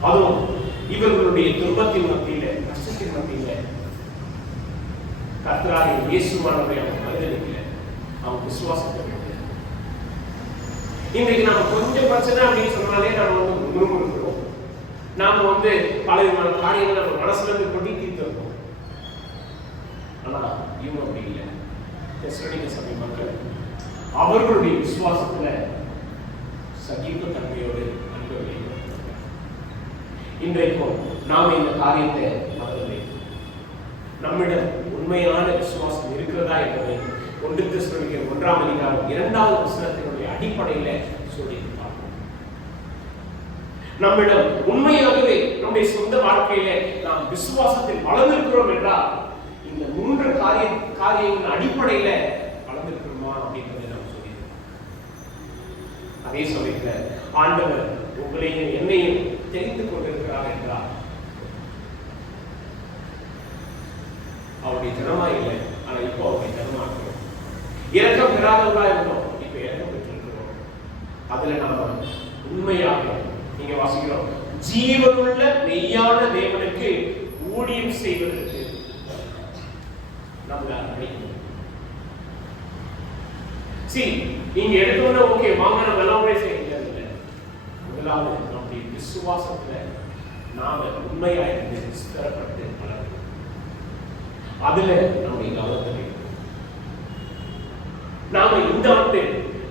அதுவும் இவர்களுடைய துன்பத்தின் மத்தியில, கஷ்டத்தின் மத்தியில கர்த்தராகிய இயேசுவானவரை அவங்க மறுதலிக்கல, அவங்க விசுவாசத்தை. இன்றைக்கு நாம கொஞ்சம் பிரச்சனை அப்படின்னு சொன்னாலே நாம வந்து முறுமுறுக்கிறோம், நாம வந்து பல விதமான காரியங்களை நம்ம மனசுல இருந்து கொட்டி தீர்த்திருக்கோம். ஆனா இவங்க அப்படி இல்லை. தெசலோனிக்கே சபை மக்கள் அவர்களுடைய விசுவாசத்துல சகிப்பு தன்மையோடு அன்பு வெளிப்படுத்தினார்கள். இன்றைக்கும் நாம் இந்த காரியத்தை மறந்ததை, நம்மிடம் உண்மையான விசுவாசம் இருக்கிறதா என்பதை 1 தெசலோனிக்கேயர் 1ஆம் அதிகாரம் 2வது வசனத்தினுடைய அடிப்படையில சொல்லியிருக்கிறார். நம்மிடம் உண்மையாகவே நம்முடைய சொந்த வாழ்க்கையில நாம் விசுவாசத்தில் வளர்ந்திருக்கிறோம் என்றால் இந்த 3 காரியங்களின் அடிப்படையில அதே சமயத்தில் ஆண்டவர் உங்களையும் என்னையும் தெரிந்து கொண்டிருக்கிறார் என்றார். அவருடைய ஜனமா இல்லை, ஆனா இப்போ அவருடைய ஜனமா இருக்கிறோம். இரக்கம் பெறாதவர்களா இருந்தோம், இப்ப இரக்கம் பெற்றிருக்கிறோம். அதுல நாம உண்மையாக நீங்க வாசிக்கிறோம், ஜீவனுள்ள மெய்யான தேவனுக்கு ஊழியம் செய்வதற்கு நம்மள அர்ப்பணிக்கணும். நீங்க எடுத்தோட ஓகே வாங்க நம்ம எல்லாமே செய்யல. முதலாவது நம்முடைய விசுவாசத்துல நாம உண்மையா இருந்து ஸ்திரப்பட்டு வளரணும். அதுல நம்முடைய கவனத்தை வைக்கணும். நாம இந்த ஆண்டு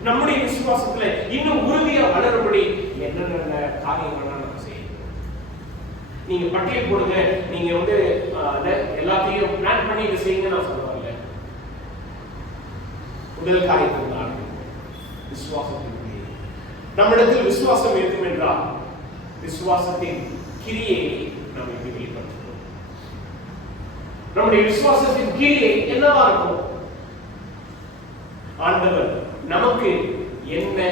நம்முடைய விசுவாசத்துல இன்னும் உறுதியா வளரும்படி என்னென்ன காரியங்கள்லாம் நம்ம செய்யணும். நீங்க பட்டியல் போடுங்க, நீங்க எல்லாத்தையும் பிளான் பண்ணி இதை செய்யுங்க நான் சொல்ல வரல. முதல் காரியத்தை விசுவாசத்தின் கிரியை. நம்மிடத்தில் விசுவாசம் இருக்கும் என்றால் விசுவாசத்தின் கிரியை நாம் எப்படி வெளிப்படுத்துகிறோம்? நம்முடைய விசுவாசத்தின் கிரியை என்னவா இருக்கும்? ஆண்டவர் நமக்கு என்ன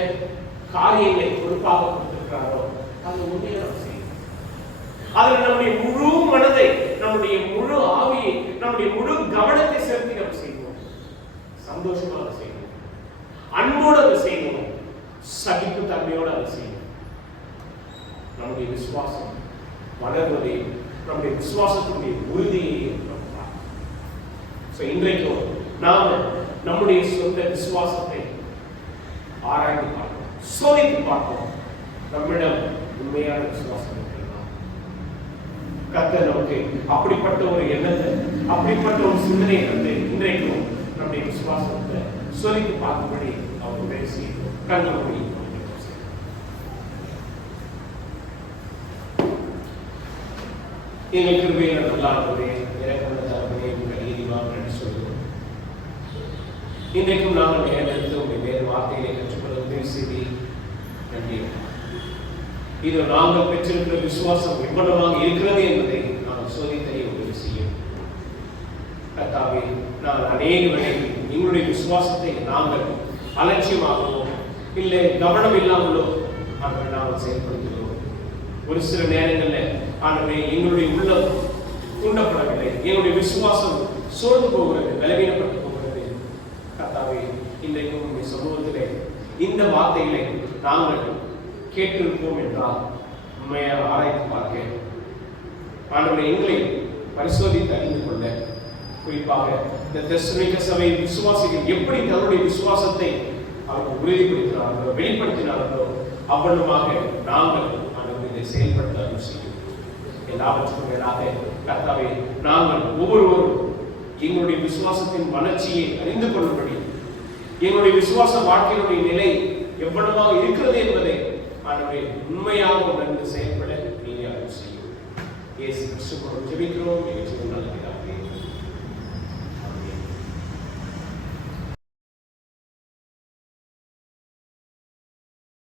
காரியங்களை பொறுப்பாக கொடுத்திருக்கிறாரோ அது உண்மையை நாம் செய்யணும். அதில் நம்முடைய முழு மனதை, நம்முடைய முழு ஆவியை, நம்முடைய முழு கவனத்தை செலுத்தி நாம் செய்வோம். சந்தோஷமாக செய்வோம், அன்போடு அதை செய்வோம், சகிப்பு தன்மையோடு அதை செய்வோம். நம்முடைய விசுவாசம் வளர்வதையும் நம்முடைய விசுவாசத்தினுடைய உறுதியையும் இன்றைக்கும் நாம நம்முடைய சொந்த விசுவாசத்தை ஆராய்ந்து பார்ப்போம், சோதித்து பார்ப்போம். நம்மிடம் உண்மையான விசுவாசம் இருக்கிறதா? கர்த்தர் நமக்கு அப்படிப்பட்ட ஒரு எண்ணத்தை, அப்படிப்பட்ட ஒரு சிந்தனை தந்து இன்றைக்கும் நம்முடைய விசுவாசத்தை சோதித்து பார்க்கும்படி அவர் உதவி செய்யும். கண்களை எங்கள் கிருபையில நல்லாகவே இறைவன தரப்பே உங்கள் நீதிவான் என்று சொல்லுவோம். இன்றைக்கும் நாங்கள் நேரடித்து உங்கள் வேறு வார்த்தைகளை கற்றுக்கொள்ள உதவி செய்தி நன்றி. இது நாங்கள் பெற்றிருக்கிற விசுவாசம் எவ்வளவாக இருக்கிறது என்பதை நாங்கள் சோதித்தறிய உதவி செய்யும். கர்த்தாவே, நாங்கள் அநேக வேளைகளில் எங்களுடைய விசுவாசத்தை நாங்கள் அலட்சியமாகவோ இல்லை கவனம் இல்லாமலோ நாங்கள் செயல்படுத்துகிறோம். ஒரு சில நேரங்களில் ஆகவே எங்களுடைய உள்ளம் தூண்டப்படவில்லை, எங்களுடைய விசுவாசம் சோர்ந்து போகிறது, பலவீனப்பட்டு போகிறது. கர்த்தாவே, இன்றைக்கும் உங்களுடைய சமூகத்திலே இந்த வார்த்தைகளை நாங்கள் கேட்டிருப்போம் என்றால் உண்மையாக ஆராய்ந்து பார்க்க ஆண்டவரை எங்களை பரிசோதித்து அறிந்து கொள்ள, குறிப்பாக இந்த தெசலோனிக்க சபை விசுவாசிகள் எப்படி தன்னுடைய விசுவாசத்தை அவர்கள் உறுதிப்படுத்தினார்களோ வெளிப்படுத்தினார்களோ அவ்வளவாக நாங்கள் இதை செயல்படுத்த செய்யும். எல்லாவற்றுக்கும் மேலாக கர்த்தாவே, நாங்கள் ஒவ்வொருவரும் எங்களுடைய விசுவாசத்தின் வளர்ச்சியை அறிந்து கொள்ளும்படி, எங்களுடைய விசுவாச வாழ்க்கையினுடைய நிலை எவ்வளவாக இருக்கிறது என்பதை ஆண்டவரே உண்மையாக உணர்ந்து செயல்பட